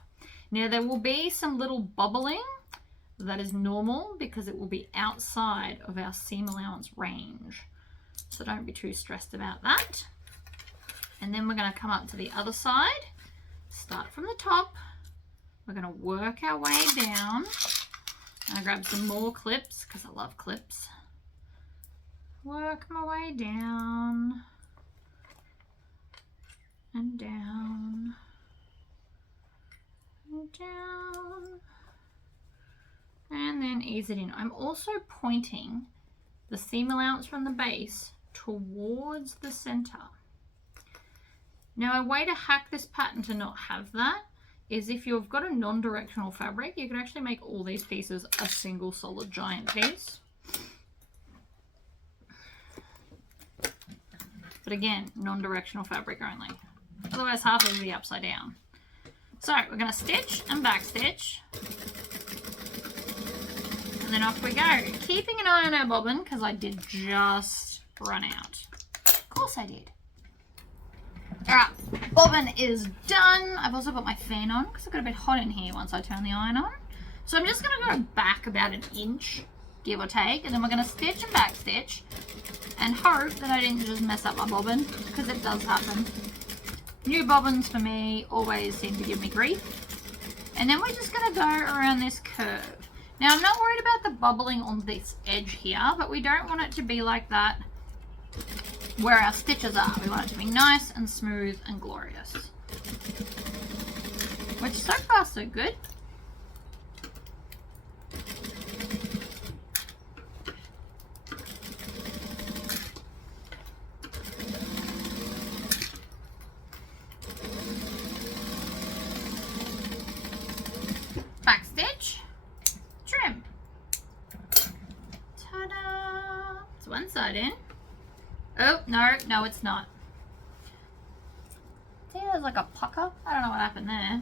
Now there will be some little bubbling. That is normal because it will be outside of our seam allowance range. So don't be too stressed about that. And then we're going to come up to the other side. Start from the top. We're going to work our way down. I grab some more clips because I love clips. Work my way down and down and down, and then ease it in. I'm also pointing the seam allowance from the base towards the center. Now a way to hack this pattern to not have that is if you've got a non-directional fabric, you can actually make all these pieces a single solid giant piece. But again, non-directional fabric only. Otherwise half will be upside down. So we're going to stitch and back stitch. And then off we go. Keeping an eye on our bobbin because I did just run out. Of course I did. Alright, bobbin is done. I've also got my fan on because it got a bit hot in here once I turn the iron on. So I'm just going to go back about an inch, give or take, and then we're going to stitch and back stitch and hope that I didn't just mess up my bobbin because it does happen. New bobbins for me always seem to give me grief. And then we're just going to go around this curve. Now I'm not worried about the bubbling on this edge here, but we don't want it to be like that where our stitches are. We want it to be nice and smooth and glorious. Which so far so good. Back stitch, trim. Ta-da! It's one side in. Oh, no, it's not. See, there's like a pucker. I don't know what happened there.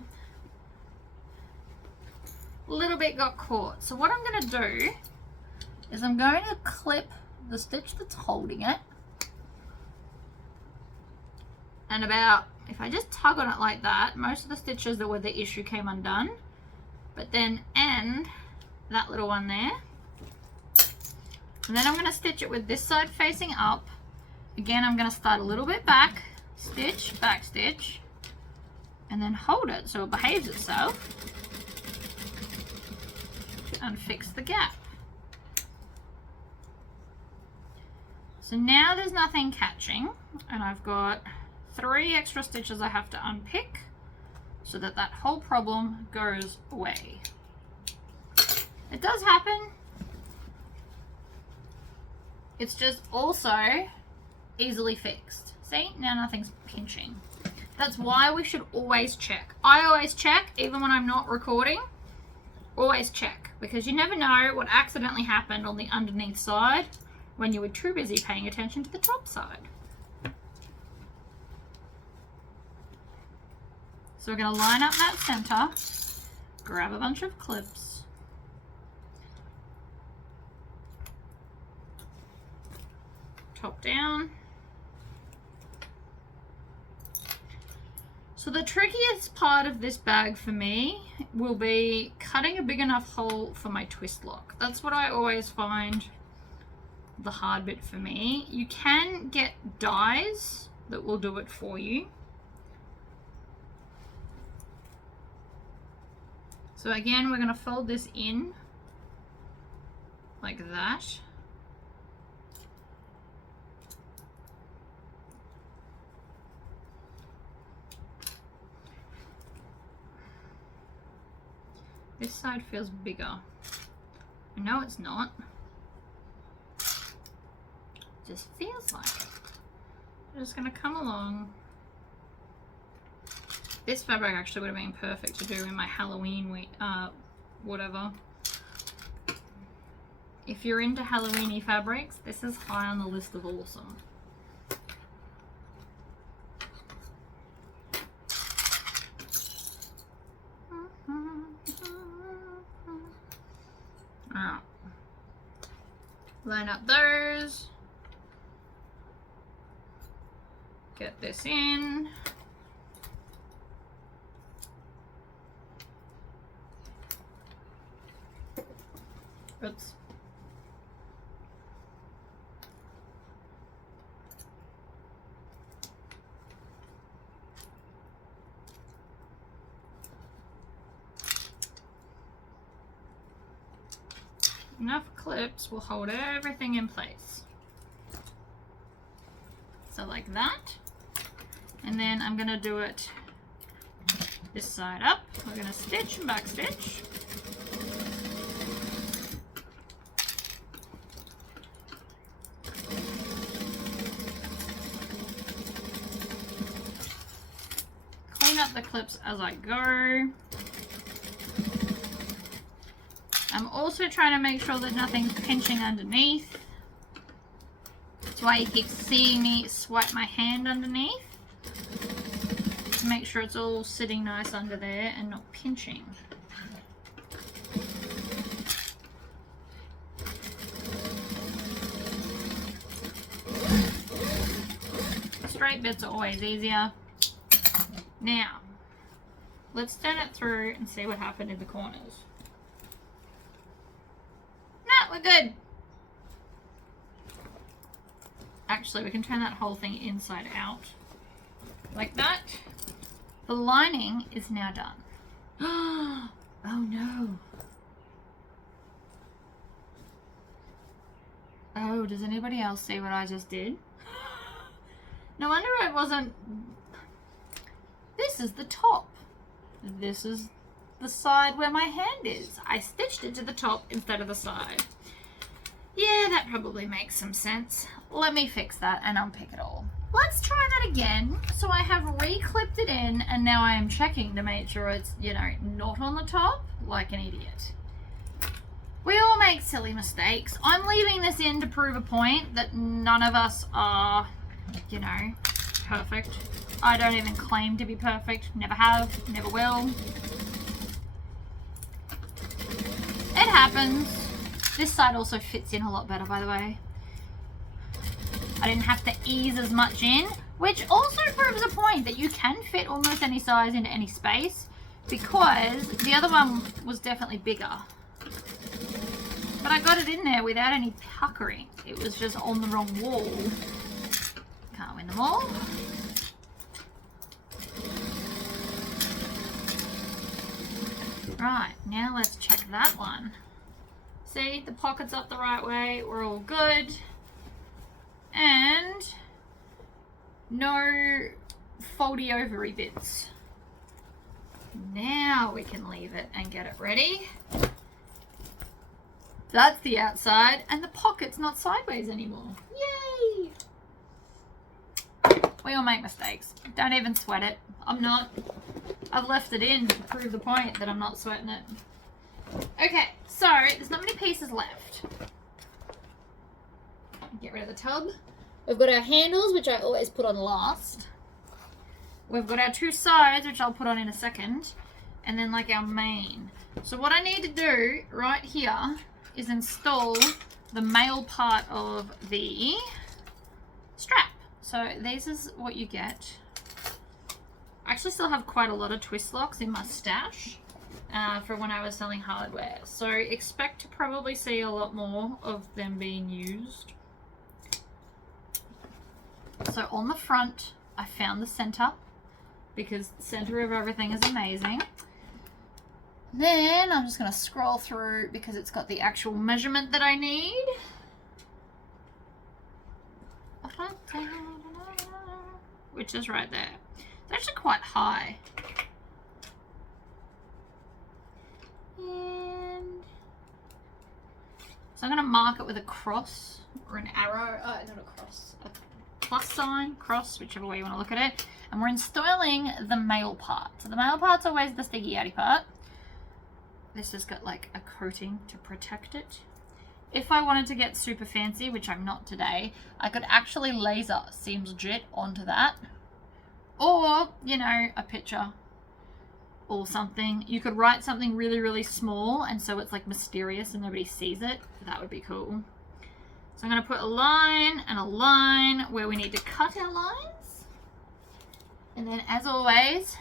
A little bit got caught. So what I'm going to do is I'm going to clip the stitch that's holding it. And about, if I just tug on it like that, most of the stitches that were the issue came undone. But then end that little one there. And then I'm going to stitch it with this side facing up. Again, I'm going to start a little bit back, stitch, back stitch, and then hold it so it behaves itself and fix the gap. So now there's nothing catching, and I've got 3 extra stitches I have to unpick so that that whole problem goes away. It does happen. It's just also easily fixed. See, now nothing's pinching. That's why we should always check. I always check, even when I'm not recording. Always check, because you never know what accidentally happened on the underneath side when you were too busy paying attention to the top side. So we're going to line up that center, grab a bunch of clips, top down. So the trickiest part of this bag for me will be cutting a big enough hole for my twist lock. That's what I always find the hard bit for me. You can get dies that will do it for you. So again, we're going to fold this in like that. This side feels bigger. I know it's not. It just feels like it. I'm just going to come along. This fabric actually would have been perfect to do in my Halloween week, whatever. If you're into Halloweeny fabrics, this is high on the list of awesome. Alright. Line up those. Get this in. Oops. Enough clips will hold everything in place. So like that. And then I'm going to do it this side up. We're going to stitch and back stitch. Clean up the clips as I go. I'm also trying to make sure that nothing's pinching underneath. That's why you keep seeing me swipe my hand underneath. To make sure it's all sitting nice under there and not pinching. Straight bits are always easier. Now, let's turn it through and see what happened in the corners. No, we're good. Actually, we can turn that whole thing inside out. Like that. The lining is now done. Oh no. Oh, does anybody else see what I just did? No wonder I wasn't... This is the top. This is the side where my hand is. I stitched it to the top instead of the side. Yeah, that probably makes some sense. Let me fix that and unpick it all. Let's try that again. So I have re-clipped it in and now I am checking to make sure it's, you know, not on the top like an idiot. We all make silly mistakes. I'm leaving this in to prove a point that none of us are, you know, perfect. I don't even claim to be perfect. Never have, never will. It happens. This side also fits in a lot better, by the way. I didn't have to ease as much in, which also proves a point that you can fit almost any size into any space, because the other one was definitely bigger. But I got it in there without any puckering. It was just on the wrong wall. Can't win them all. Right, now let's check that one. See, the pocket's up the right way. We're all good. no foldy ovary bits. Now we can leave it and get it ready. That's the outside, and the pocket's not sideways anymore. Yay! We all make mistakes. Don't even sweat it. I'm not. I've left it in to prove the point that I'm not sweating it. Okay, so there's not many pieces left. Get rid of the tub. We've got our handles, which I always put on last. We've got our two sides, which I'll put on in a second. And then like our main. So what I need to do right here is install the male part of the strap. So this is what you get. I actually still have quite a lot of twist locks in my stash for when I was selling hardware. So expect to probably see a lot more of them being used. So on the front, I found the center because the center of everything is amazing. Then I'm just going to scroll through because it's got the actual measurement that I need. Which is right there. It's actually quite high. And so I'm going to mark it with a cross or an arrow. Not a cross. A plus sign, cross, whichever way you want to look at it. And we're installing the male part. So the male part's always the sticky outy part. This has got like a coating to protect it. If I wanted to get super fancy, which I'm not today, I could actually laser Seems Legit onto that. Or, you know, a picture or something. You could write something really, really small and so it's like mysterious and nobody sees it. That would be cool. So I'm going to put a line and a line where we need to cut our lines. And then as always,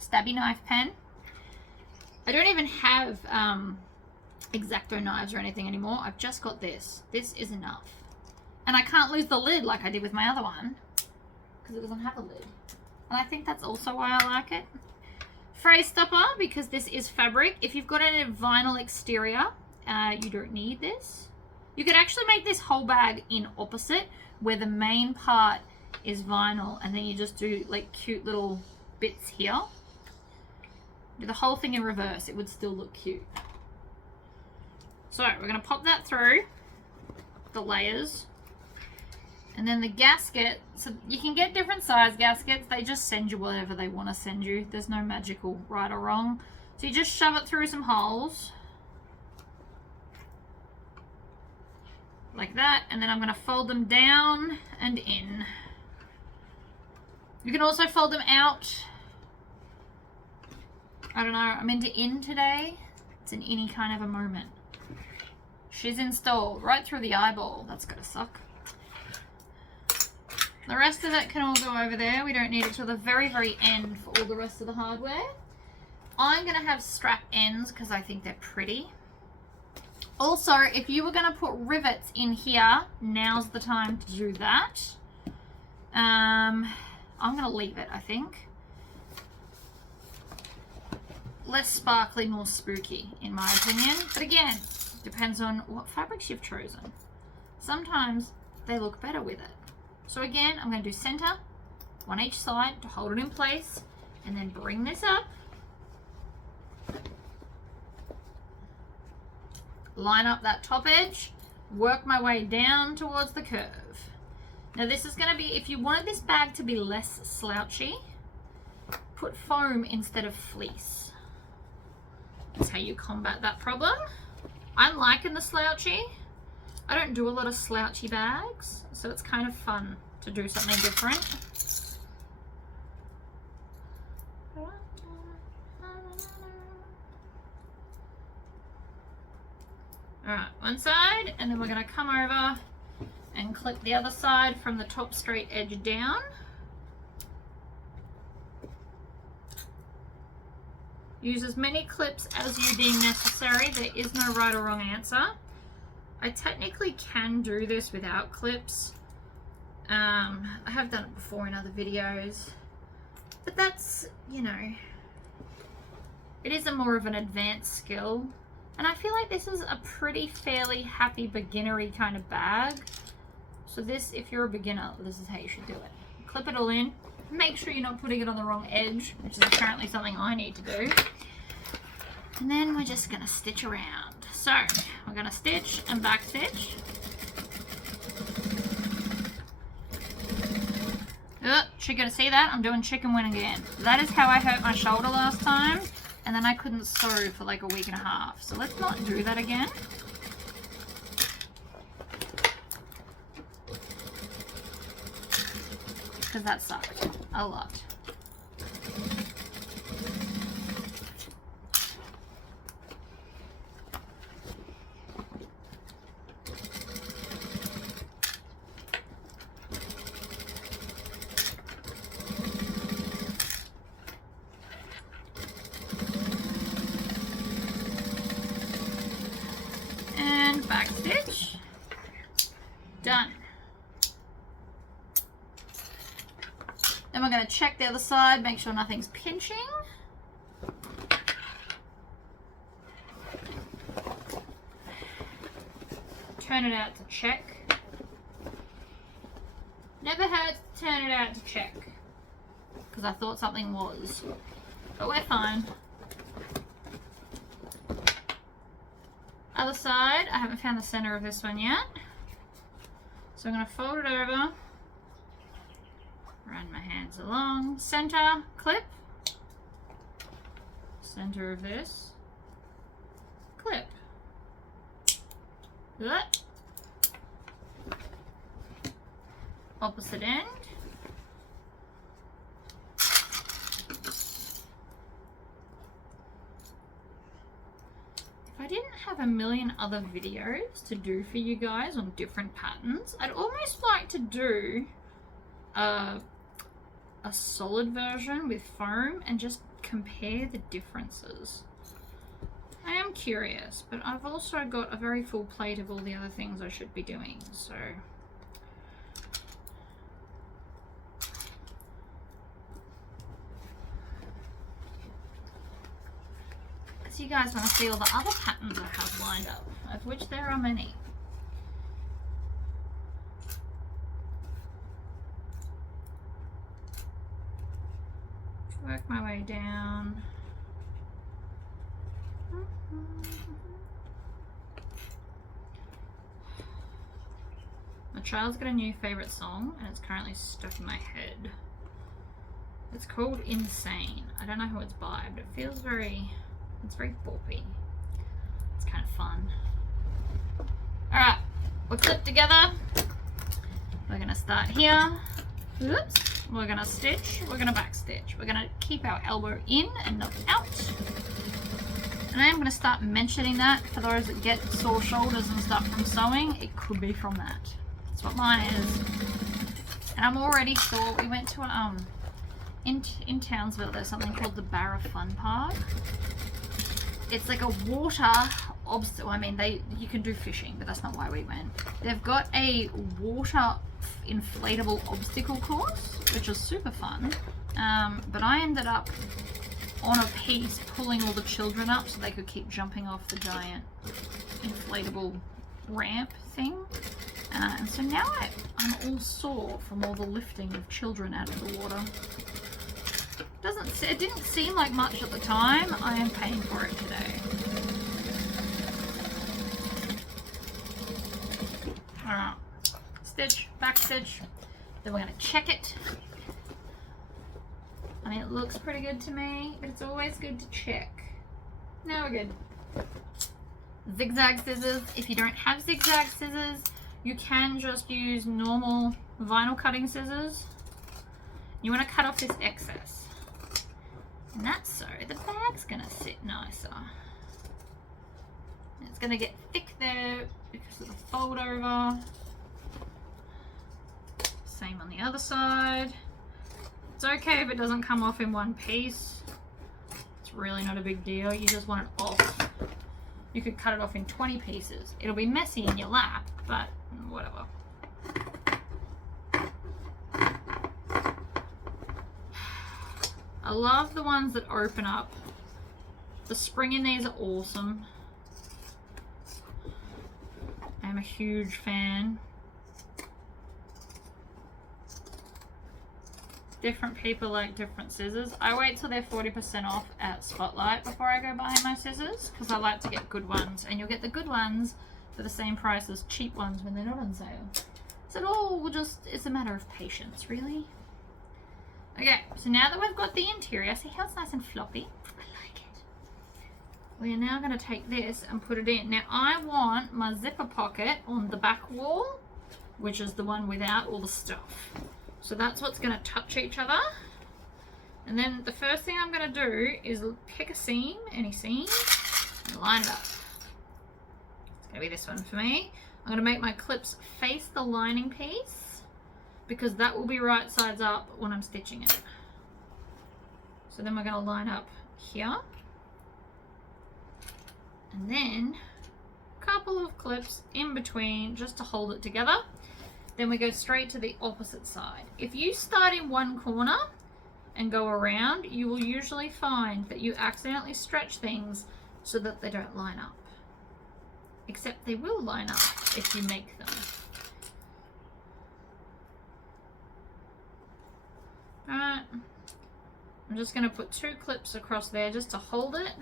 stabby knife pen. I don't even have X-Acto knives or anything anymore. I've just got this. This is enough. And I can't lose the lid like I did with my other one because it doesn't have a lid. And I think that's also why I like it. Fray stopper, because this is fabric. If you've got a vinyl exterior, you don't need this. You could actually make this whole bag in opposite, where the main part is vinyl, and then you just do like cute little bits here. Do the whole thing in reverse, it would still look cute. So we're going to pop that through the layers. And then the gasket, so you can get different size gaskets. They just send you whatever they want to send you. There's no magical right or wrong. So you just shove it through some holes. Like that. And then I'm going to fold them down and in. You can also fold them out. I don't know, I'm into in today. It's an inny kind of a moment. She's installed right through the eyeball. That's gonna suck. The rest of it can all go over there. We don't need it till the very, very end for all the rest of the hardware. I'm gonna have strap ends because I think they're pretty. Also, if you were gonna put rivets in here, now's the time to do that. I'm gonna leave it, I think. Less sparkly, more spooky, in my opinion. But again, depends on what fabrics you've chosen. Sometimes they look better with it. So again, I'm going to do center, one each side to hold it in place, and then bring this up. Line up that top edge, work my way down towards the curve. Now this is going to be, if you wanted this bag to be less slouchy, put foam instead of fleece. That's how you combat that problem. I'm liking the slouchy. I don't do a lot of slouchy bags, so it's kind of fun to do something different. Alright, one side, and then we're going to come over and clip the other side from the top straight edge down. Use as many clips as you deem necessary. There is no right or wrong answer. I technically can do this without clips. I have done it before in other videos. But that's, you know, it is a more of an advanced skill. And I feel like this is a pretty fairly happy beginnery kind of bag. So this, if you're a beginner, this is how you should do it. clip it all in. Make sure you're not putting it on the wrong edge, which is apparently something I need to do. And then we're just gonna stitch around. So we're gonna stitch and back stitch. Chicken, see that? I'm doing chicken wing again. That is how I hurt my shoulder last time, and then I couldn't sew for like a week and a half. So let's not do that again. Because that sucked a lot. And back stitch. Done. Then we're going to check the other side, make sure nothing's pinching. Turn it out to check. Never hurts to turn it out to check. Because I thought something was. But we're fine. Other side, I haven't found the center of this one yet. So I'm going to fold it over. Run my hands along. Center, clip. Center of this. Clip. Good. Opposite end. If I didn't have a million other videos to do for you guys on different patterns, I'd almost like to do a solid version with foam and just compare the differences. I am curious, but I've also got a very full plate of all the other things I should be doing, so so you guys want to see all the other patterns I have lined up, of which there are many. Work my way down. My child's got a new favourite song and it's currently stuck in my head. It's called Insane. I don't know who it's by, but it feels very, it's very boppy. It's kind of fun. Alright, we're clipped together. We're going to start here. Oops. We're going to stitch, we're going to back stitch. We're going to keep our elbow in and not out. And I am going to start mentioning that for those that get sore shoulders and stuff from sewing. It could be from that. That's what mine is. And I'm already sore. We went to in Townsville, there's something called the Barra Fun Park. It's like a water obstacle. I mean, you can do fishing, but that's not why we went. They've got a water inflatable obstacle course, which was super fun. But I ended up on a piece pulling all the children up so they could keep jumping off the giant inflatable ramp thing. And so now I'm all sore from all the lifting of children out of the water. It didn't seem like much at the time. I am paying for it today. Alright. Stitch, back stitch. Then we're going to check it. I mean, it looks pretty good to me, but it's always good to check. Now we're good. Zigzag scissors. If you don't have zigzag scissors, you can just use normal vinyl cutting scissors. You want to cut off this excess. And that's so the bag's going to sit nicer. It's going to get thick there because of the fold over. Same on the other side. It's okay if it doesn't come off in one piece. It's really not a big deal. You just want it off. You could cut it off in 20 pieces. It'll be messy in your lap, but whatever. I love the ones that open up. The spring in these are awesome. I'm a huge fan. Different people like different scissors. I wait till they're 40% off at Spotlight before I go buy my scissors because I like to get good ones, and you'll get the good ones for the same price as cheap ones when they're not on sale. So it all will just, it's a matter of patience, really. Okay, so now that we've got the interior, see how it's nice and floppy? I like it. We are now going to take this and put it in. Now I want my zipper pocket on the back wall, which is the one without all the stuff. So that's what's going to touch each other. And then the first thing I'm going to do is pick a seam, any seam, and line it up. It's going to be this one for me. I'm going to make my clips face the lining piece, because that will be right sides up when I'm stitching it. So then we're going to line up here. And then a couple of clips in between just to hold it together. Then we go straight to the opposite side. If you start in one corner and go around, you will usually find that you accidentally stretch things so that they don't line up. Except they will line up if you make them. Alright, I'm just going to put 2 clips across there just to hold it.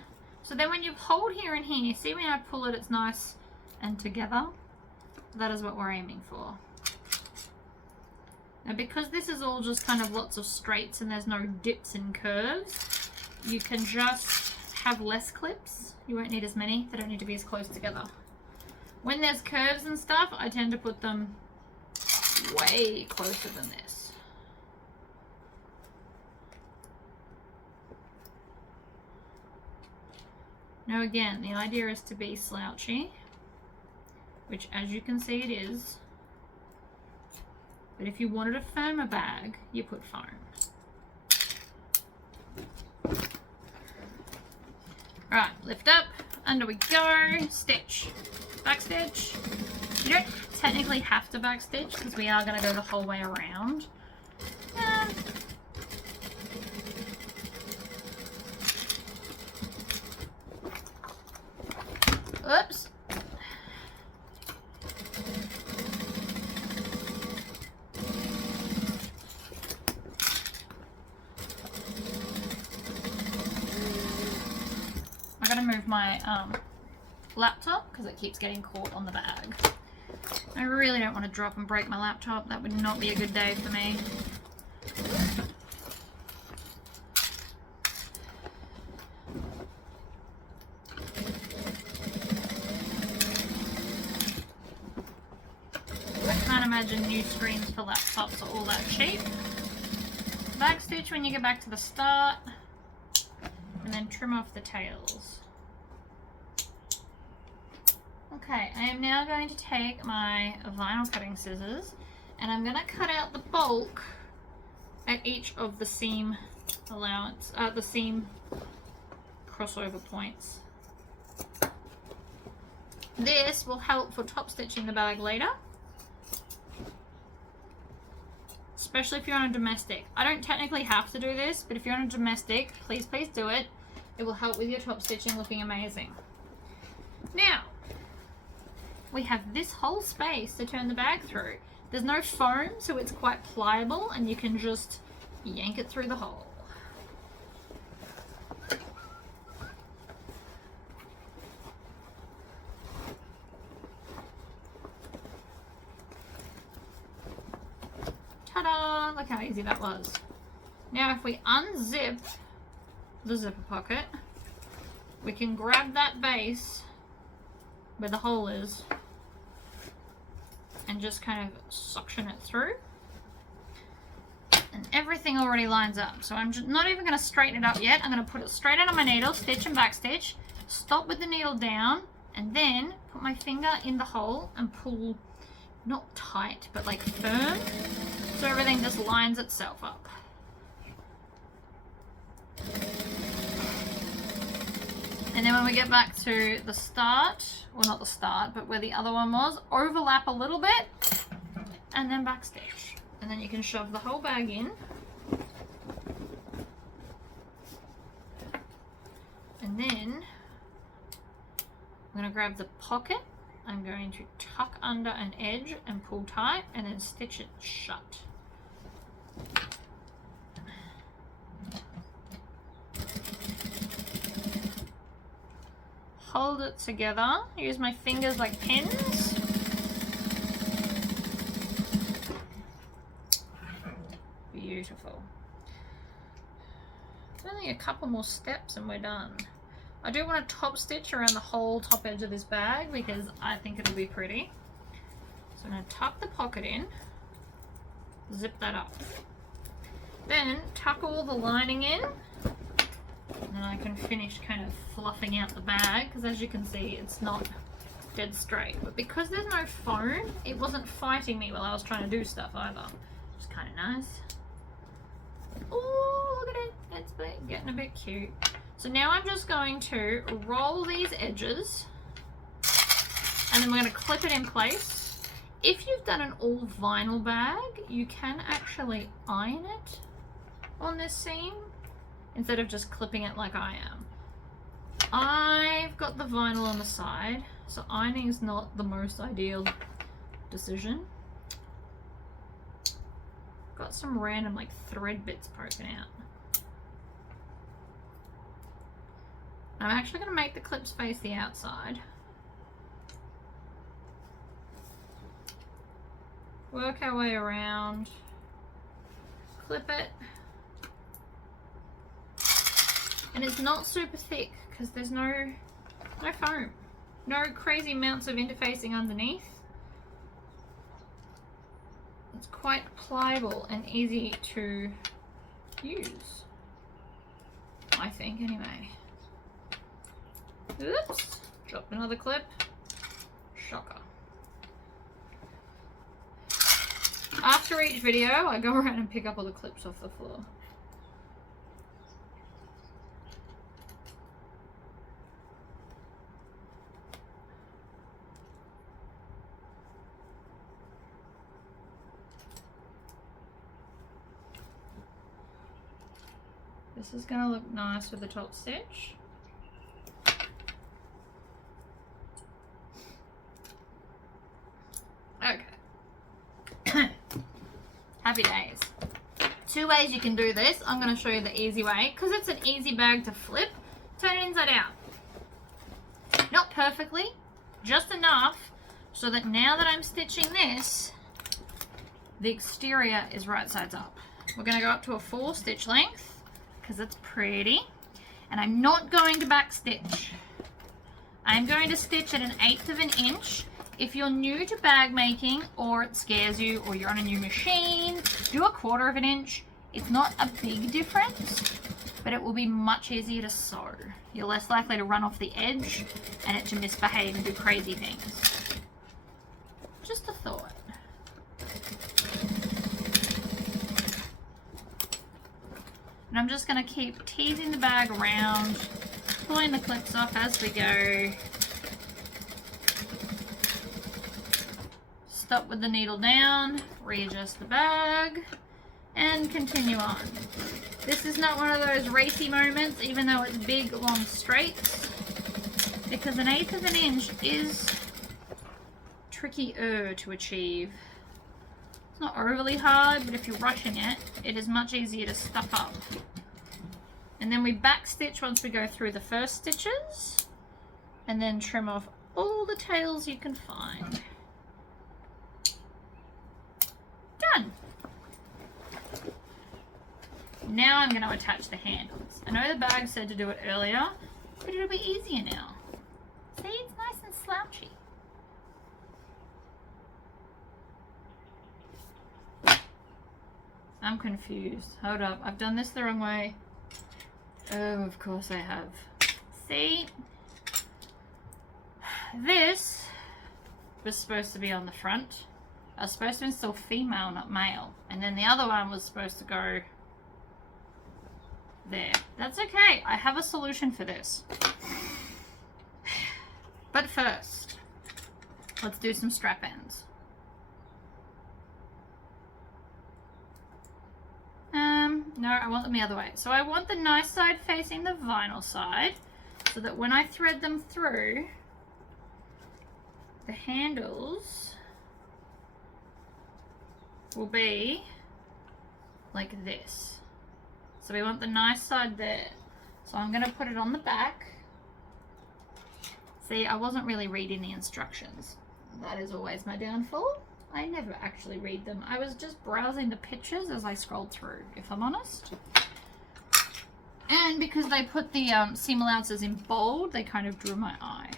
So then when you hold here and here, see when I pull it, it's nice and together. That is what we're aiming for. Now because this is all just kind of lots of straights and there's no dips and curves, you can just have less clips. You won't need as many, they don't need to be as close together. When there's curves and stuff, I tend to put them way closer than this. Now again, the idea is to be slouchy, which as you can see it is. But if you wanted a firmer bag, you put foam. Right, lift up, under we go, stitch, back stitch. You don't technically have to back stitch because we are going to go the whole way around. Oops. I gotta move my laptop because it keeps getting caught on the bag. I really don't want to drop and break my laptop. That would not be a good day for me. Imagine new screens for laptops are all that cheap. Back stitch when you get back to the start, and then trim off the tails. Okay, I am now going to take my vinyl cutting scissors and I'm going to cut out the bulk at each of the seam the seam crossover points. This will help for top stitching the bag later. Especially if you're on a domestic. I don't technically have to do this, but if you're on a domestic, please do it. It will help with your top stitching looking amazing. Now, we have this whole space to turn the bag through. There's no foam, so it's quite pliable and you can just yank it through the hole. Ta-da! Look how easy that was. Now if we unzip the zipper pocket, we can grab that base where the hole is and just kind of suction it through. And everything already lines up. So I'm just not even going to straighten it up yet. I'm going to put it straight out on my needle, stitch and back stitch, stop with the needle down, and then put my finger in the hole and pull, not tight, but like firm, so everything just lines itself up. And then when we get back to the start, well not the start, but where the other one was, overlap a little bit and then back stitch. And then you can shove the whole bag in. And then I'm going to grab the pocket. I'm going to tuck under an edge and pull tight and then stitch it shut. hold it together. Use my fingers like pins. Beautiful. It's only a couple more steps and we're done. I do want to top stitch around the whole top edge of this bag because I think it'll be pretty. So I'm going to tuck the pocket in, zip that up. Then tuck all the lining in, and then I can finish kind of fluffing out the bag because as you can see it's not dead straight. But because there's no foam, it wasn't fighting me while I was trying to do stuff either. It's kind of nice. Oh, look at it. It's getting a bit cute. So now I'm just going to roll these edges and then we're going to clip it in place. If you've done an all vinyl bag, you can actually iron it on this seam instead of just clipping it like I am. I've got the vinyl on the side, so ironing is not the most ideal decision. Got some random like thread bits poking out. I'm actually going to make the clips face the outside. Work our way around. Clip it. And it's not super thick because there's no foam. No crazy amounts of interfacing underneath. It's quite pliable and easy to use, I think, anyway. Oops, dropped another clip. Shocker. After each video, I go around and pick up all the clips off the floor. This is going to look nice with the top stitch. Okay. Happy days. Two ways you can do this. I'm going to show you the easy way because it's an easy bag to flip. Turn it inside out. Not perfectly, just enough so that now that I'm stitching this, the exterior is right sides up. We're going to go up to a 4 stitch length because it's pretty, and I'm not going to back stitch. I'm going to stitch at 1/8 of an inch. If you're new to bag making or it scares you or you're on a new machine, do 1/4 of an inch. It's not a big difference, but it will be much easier to sew. You're less likely to run off the edge and it to misbehave and do crazy things. Just a thought. And I'm just going to keep teasing the bag around, pulling the clips off as we go. Stop with the needle down, readjust the bag, and continue on. This is not one of those racy moments, even though it's big, long straights, because 1/8 of an inch is trickier to achieve. It's not overly hard, but if you're rushing it, it is much easier to stuff up. And then we back stitch once we go through the first stitches, and then trim off all the tails you can find. Done. Now I'm going to attach the handles. I know the bag said to do it earlier, but it'll be easier now. See, it's nice and slouchy. I'm confused. Hold up. I've done this the wrong way. Oh, of course I have. See? This was supposed to be on the front. I was supposed to install female, not male. And then the other one was supposed to go there. That's okay. I have a solution for this. But first, let's do some strap ends. No, I want them the other way. So I want the nice side facing the vinyl side so that when I thread them through, the handles will be like this. So we want the nice side there. So I'm going to put it on the back See, I wasn't really reading the instructions. That is always my downfall. I never actually read them. I was just browsing the pictures as I scrolled through, if I'm honest. And because they put the seam allowances in bold, they kind of drew my eye.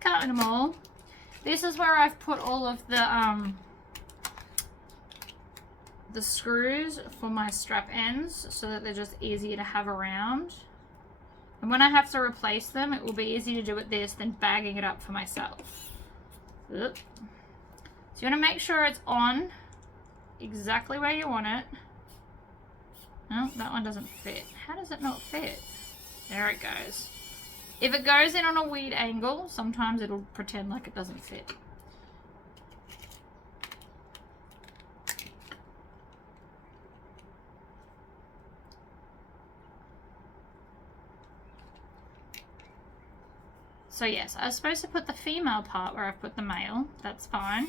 Can't win them all. This is where I've put all of the screws for my strap ends so that they're just easier to have around. And when I have to replace them, it will be easier to do it this than bagging it up for myself. Oop. So you want to make sure it's on exactly where you want it. No, that one doesn't fit. How does it not fit? There it goes. If it goes in on a weird angle, sometimes it'll pretend like it doesn't fit. So yes, I was supposed to put the female part where I've put the male. That's fine.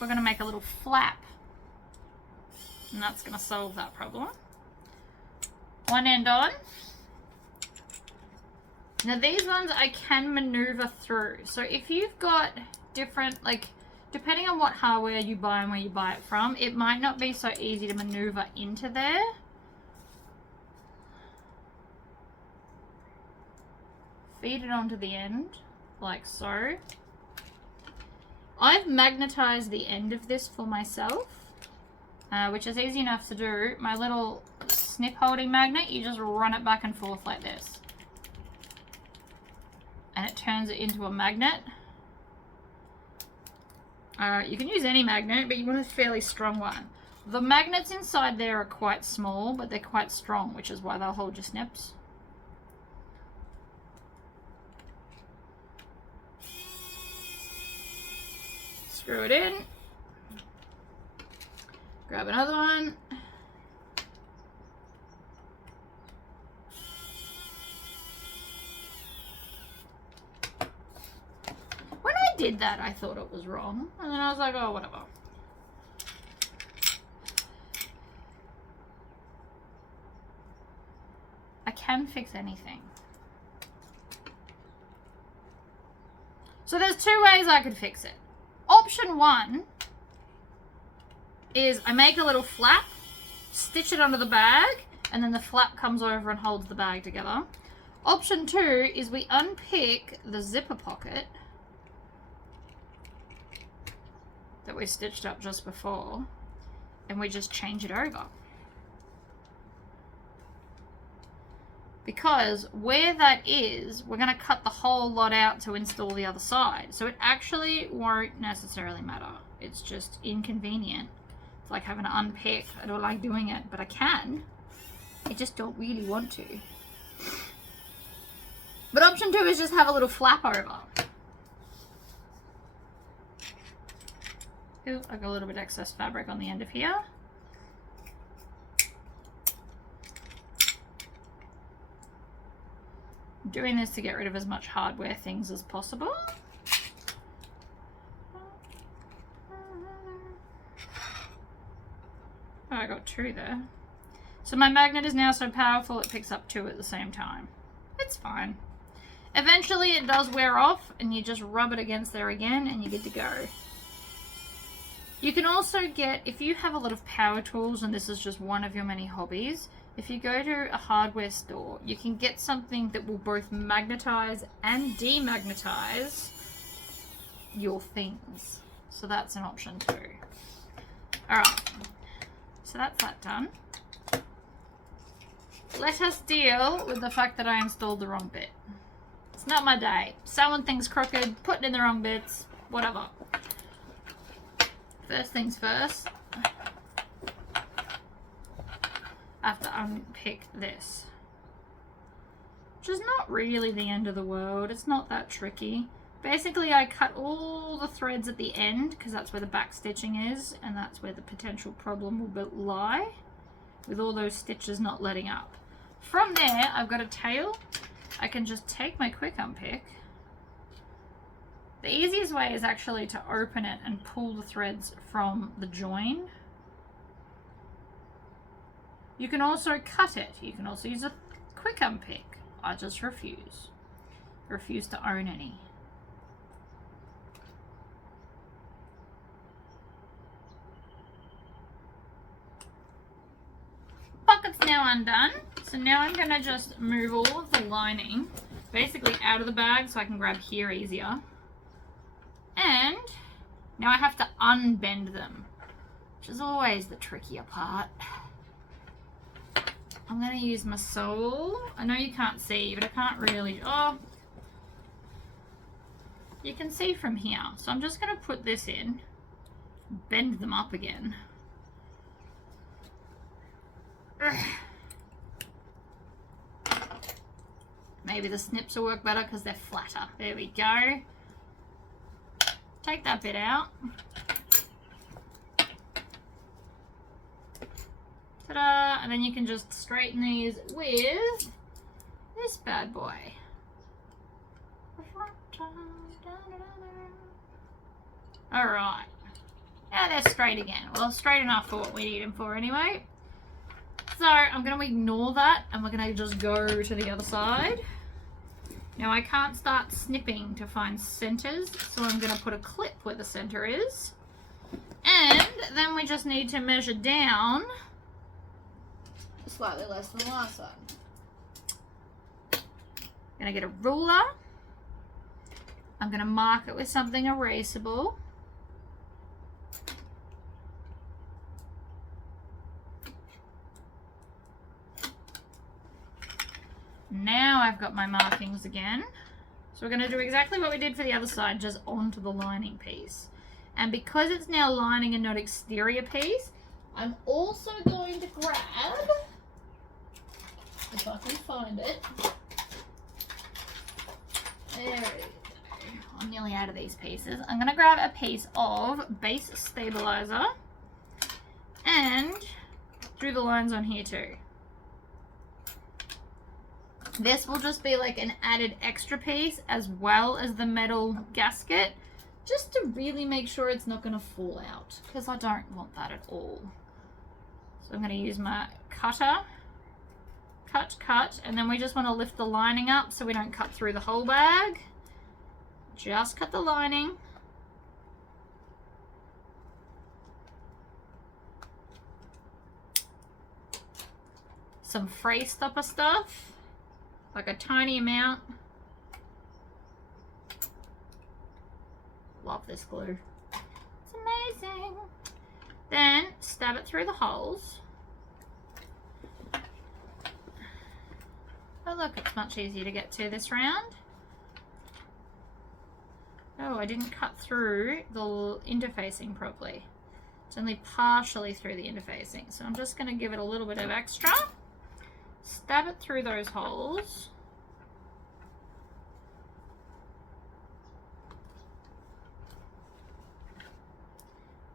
We're going to make a little flap. And that's going to solve that problem. One end on. Now these ones I can maneuver through. So if you've got different, like, depending on what hardware you buy and where you buy it from, it might not be so easy to maneuver into there. Feed it onto the end, like so. I've magnetized the end of this for myself, which is easy enough to do. My little snip holding magnet, you just run it back and forth like this. And it turns it into a magnet. You can use any magnet, but you want a fairly strong one. The magnets inside there are quite small, but they're quite strong, which is why they'll hold your snips. Screw it in. Grab another one. When I did that, I thought it was wrong. And then I was like, oh, whatever. I can fix anything. So there's two ways I could fix it. Option one is I make a little flap, stitch it under the bag, and then the flap comes over and holds the bag together. Option two is we unpick the zipper pocket that we stitched up just before, and we just change it over. Because where that is, we're going to cut the whole lot out to install the other side. So it actually won't necessarily matter. It's just inconvenient. It's like having to unpick. I don't like doing it, but I can. I just don't really want to. But option two is just have a little flap over. Ooh, I got a little bit excess fabric on the end of here. I'm doing this to get rid of as much hardware things as possible. Oh, I got two there. So my magnet is now so powerful it picks up two at the same time. It's fine. Eventually it does wear off and you just rub it against there again and you're good to go. You can also get, if you have a lot of power tools and this is just one of your many hobbies, if you go to a hardware store, you can get something that will both magnetize and demagnetize your things. So that's an option too. Alright, so that's that done. Let us deal with the fact that I installed the wrong bit. It's not my day. Selling things crooked, putting in the wrong bits, whatever. First things first. I have to unpick this. Which is not really the end of the world. It's not that tricky. Basically, I cut all the threads at the end because that's where the back stitching is and that's where the potential problem will lie with all those stitches not letting up. From there, I've got a tail. I can just take my quick unpick. The easiest way is actually to open it and pull the threads from the join. You can also cut it. You can also use a quick unpick. I just refuse. refuse to own any. Pocket's now undone. So now I'm going to just move all of the lining basically out of the bag so I can grab here easier. And now I have to unbend them, which is always the trickier part. I'm going to use my sole. I know you can't see, but I can't really... Oh, you can see from here. So I'm just going to put this in, bend them up again. Ugh. Maybe the snips will work better because they're flatter. There we go. Take that bit out. Ta-da! And then you can just straighten these with this bad boy. Alright. Now they're straight again. Well, straight enough for what we need them for anyway. So I'm going to ignore that and we're going to just go to the other side. Now I can't start snipping to find centers, so I'm going to put a clip where the center is. And then we just need to measure down slightly less than the last one. I'm going to get a ruler. I'm going to mark it with something erasable. Now I've got my markings again. So we're going to do exactly what we did for the other side, just onto the lining piece. And because it's now lining and not exterior piece, I'm also going to grab, if I can find it, there it is. I'm nearly out of these pieces. I'm going to grab a piece of base stabilizer and do the lines on here too. This will just be like an added extra piece as well as the metal gasket, just to really make sure it's not going to fall out, because I don't want that at all. So I'm going to use my cutter, cut, and then we just want to lift the lining up so we don't cut through the whole bag. Just cut the lining. Some fray stopper stuff. Like a tiny amount. Love this glue. It's amazing. Then stab it through the holes. Oh look, it's much easier to get to this round. Oh, I didn't cut through the interfacing properly. It's only partially through the interfacing. So I'm just going to give it a little bit of extra. Stab it through those holes.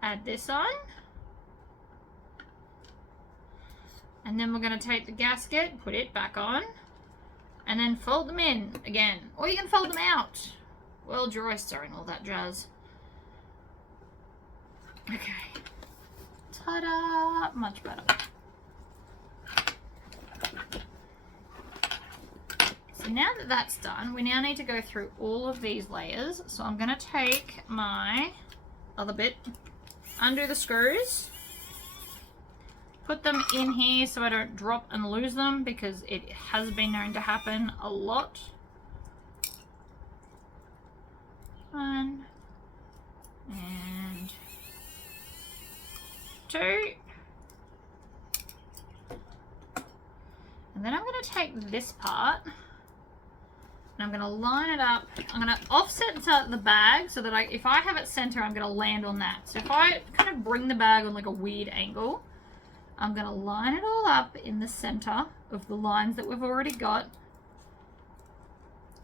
Add this on. And then we're going to take the gasket, put it back on, and then fold them in again. Or you can fold them out. Well, joister and all that jazz. Okay. Ta-da! Much better. So now that that's done, we now need to go through all of these layers. So I'm going to take my other bit, undo the screws, put them in here so I don't drop and lose them, because it has been known to happen a lot. 1 and 2. And then I'm going to take this part and I'm going to line it up. I'm going to offset the bag so that if I have it center, I'm going to land on that. So if I kind of bring the bag on like a weird angle, I'm going to line it all up in the center of the lines that we've already got.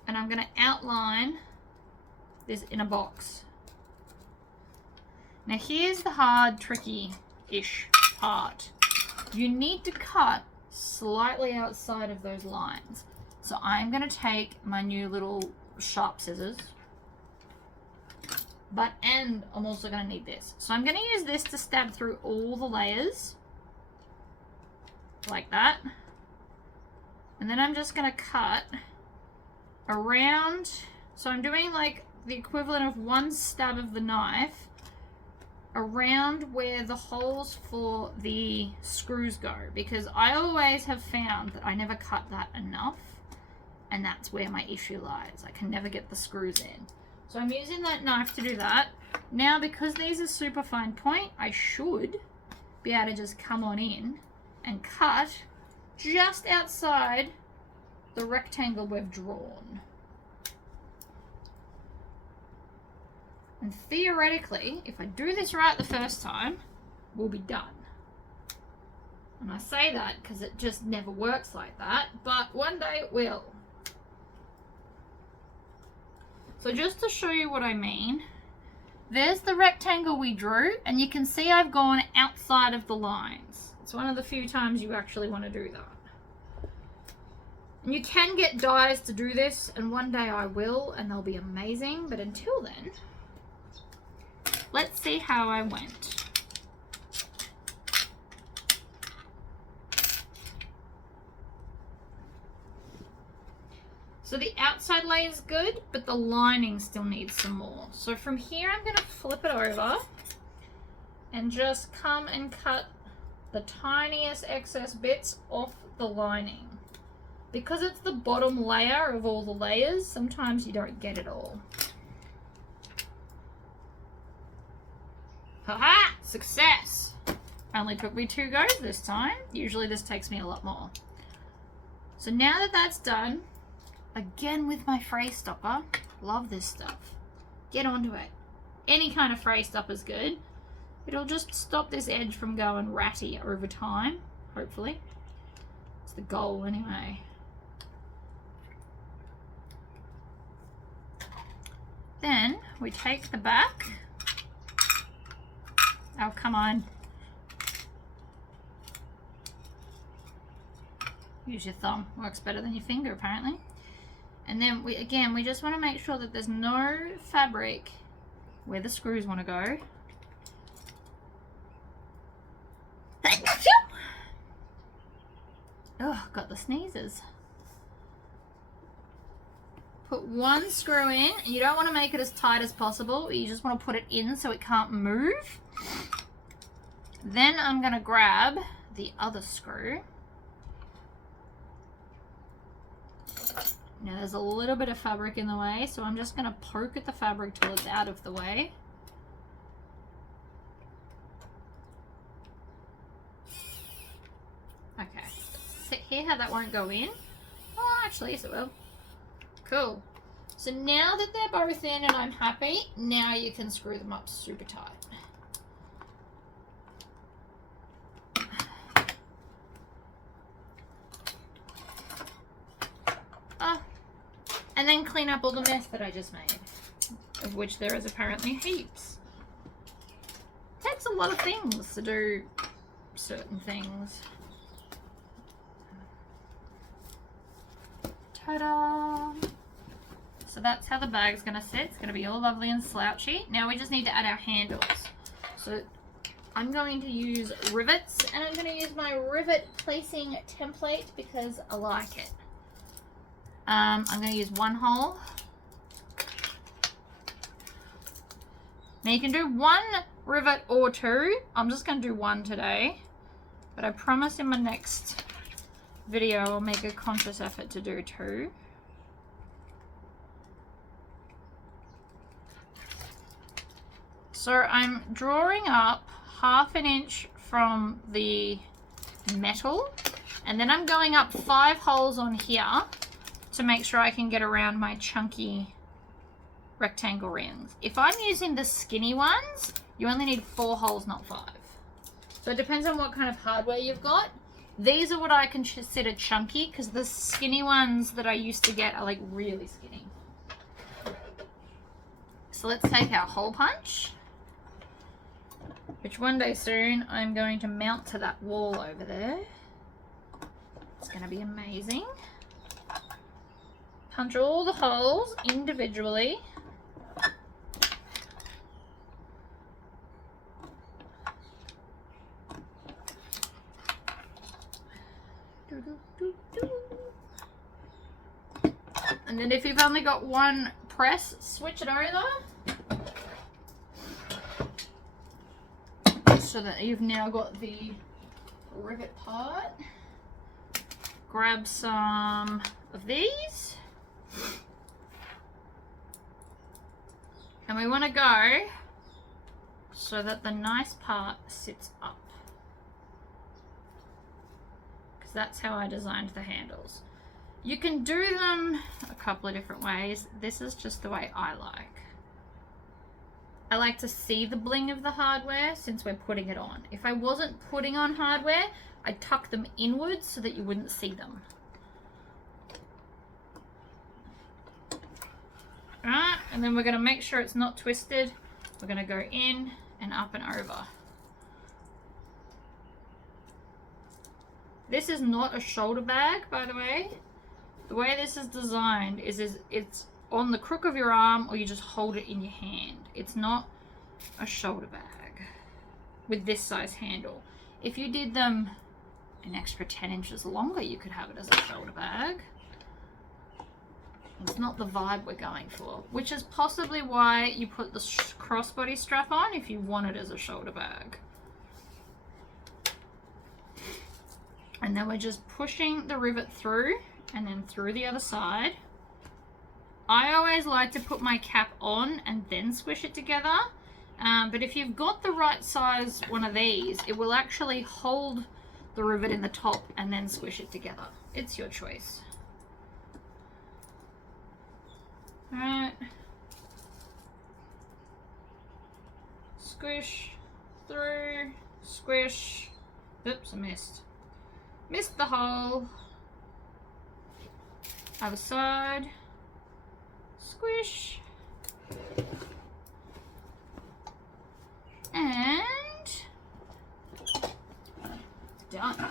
And I'm going to outline this inner box. Now here's the hard, tricky-ish part. You need to cut slightly outside of those lines. So I'm going to take my new little sharp scissors, and I'm also going to need this. So I'm going to use this to stab through all the layers, like that. And then I'm just going to cut around, so I'm doing like the equivalent of one stab of the knife around where the holes for the screws go, because I always have found that I never cut that enough, and that's where my issue lies. I can never get the screws in. So I'm using that knife to do that. Now, because these are super fine point, I should be able to just come on in and cut just outside the rectangle we've drawn. And theoretically, if I do this right the first time, we'll be done. And I say that because it just never works like that, but one day it will. So just to show you what I mean, there's the rectangle we drew, and you can see I've gone outside of the lines. It's one of the few times you actually want to do that. And you can get dies to do this, and one day I will, and they'll be amazing, but until then, let's see how I went. So the outside layer is good, but the lining still needs some more. So from here, I'm going to flip it over and just come and cut the tiniest excess bits off the lining. Because it's the bottom layer of all the layers, sometimes you don't get it all. Haha! Success! Only took me 2 goes this time. Usually this takes me a lot more. So now that that's done, again with my fray stopper, love this stuff. Get onto it. Any kind of fray stopper is good. It'll just stop this edge from going ratty over time, hopefully. It's the goal anyway. Then we take the back. Oh, come on. Use your thumb. Works better than your finger, apparently. And then we just want to make sure that there's no fabric where the screws want to go. Oh, got the sneezes. Put one screw in. You don't want to make it as tight as possible. You just want to put it in so it can't move. Then I'm going to grab the other screw. Now there's a little bit of fabric in the way, so I'm just going to poke at the fabric till it's out of the way. Okay. So hear how that won't go in? Oh, actually, yes it will. Cool. So now that they're both in and I'm happy, now you can screw them up super tight. And then clean up all the mess that I just made, of which there is apparently heaps. It takes a lot of things to do certain things. Ta-da! So that's how the bag's going to sit. It's going to be all lovely and slouchy. Now we just need to add our handles. So I'm going to use rivets, and I'm going to use my rivet placing template because I like it. I'm going to use 1 hole. Now you can do 1 rivet or 2. I'm just going to do 1 today. But I promise in my next video I'll make a conscious effort to do 2. So I'm drawing up 1/2 inch from the metal. And then I'm going up 5 holes on here to make sure I can get around my chunky rectangle rings. If I'm using the skinny ones, you only need 4 holes, not 5. So it depends on what kind of hardware you've got. These are what I consider chunky, because the skinny ones that I used to get are like really skinny. So let's take our hole punch, which one day soon I'm going to mount to that wall over there. It's going to be amazing. Punch all the holes individually. And then if you've only got one press, switch it over. So that you've now got the rivet part. Grab some of these. And we want to go so that the nice part sits up. Because that's how I designed the handles. You can do them a couple of different ways. This is just the way I like. I like to see the bling of the hardware since we're putting it on. If I wasn't putting on hardware, I'd tuck them inwards so that you wouldn't see them. Alright, and then we're going to make sure it's not twisted. We're going to go in and up and over. This is not a shoulder bag, by the way. The way this is designed is it's on the crook of your arm, or you just hold it in your hand. It's not a shoulder bag with this size handle. If you did them an extra 10 inches longer, you could have it as a shoulder bag. It's not the vibe we're going for, which is possibly why you put the crossbody strap on if you want it as a shoulder bag. And then we're just pushing the rivet through and then through the other side. I always like to put my cap on and then squish it together. But if you've got the right size one of these, it will actually hold the rivet in the top and then squish it together. It's your choice. Alright. Squish through, squish. Oops, I missed. Missed the hole. Other side. Squish. And done.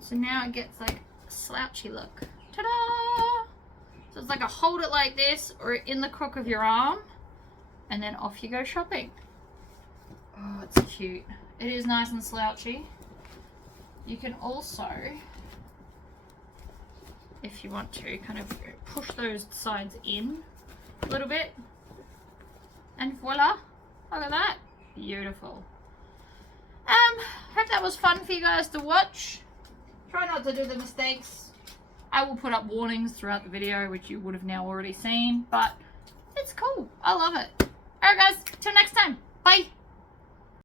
So now it gets like a slouchy look. Ta-da! So it's like a hold it like this or in the crook of your arm and then off you go shopping. Oh, it's cute. It is nice and slouchy. You can also, if you want to, kind of push those sides in a little bit. And voila, look at that. Beautiful. Hope that was fun for you guys to watch. Try not to do the mistakes. I will put up warnings throughout the video, which you would have now already seen, but it's cool. I love it. Alright guys,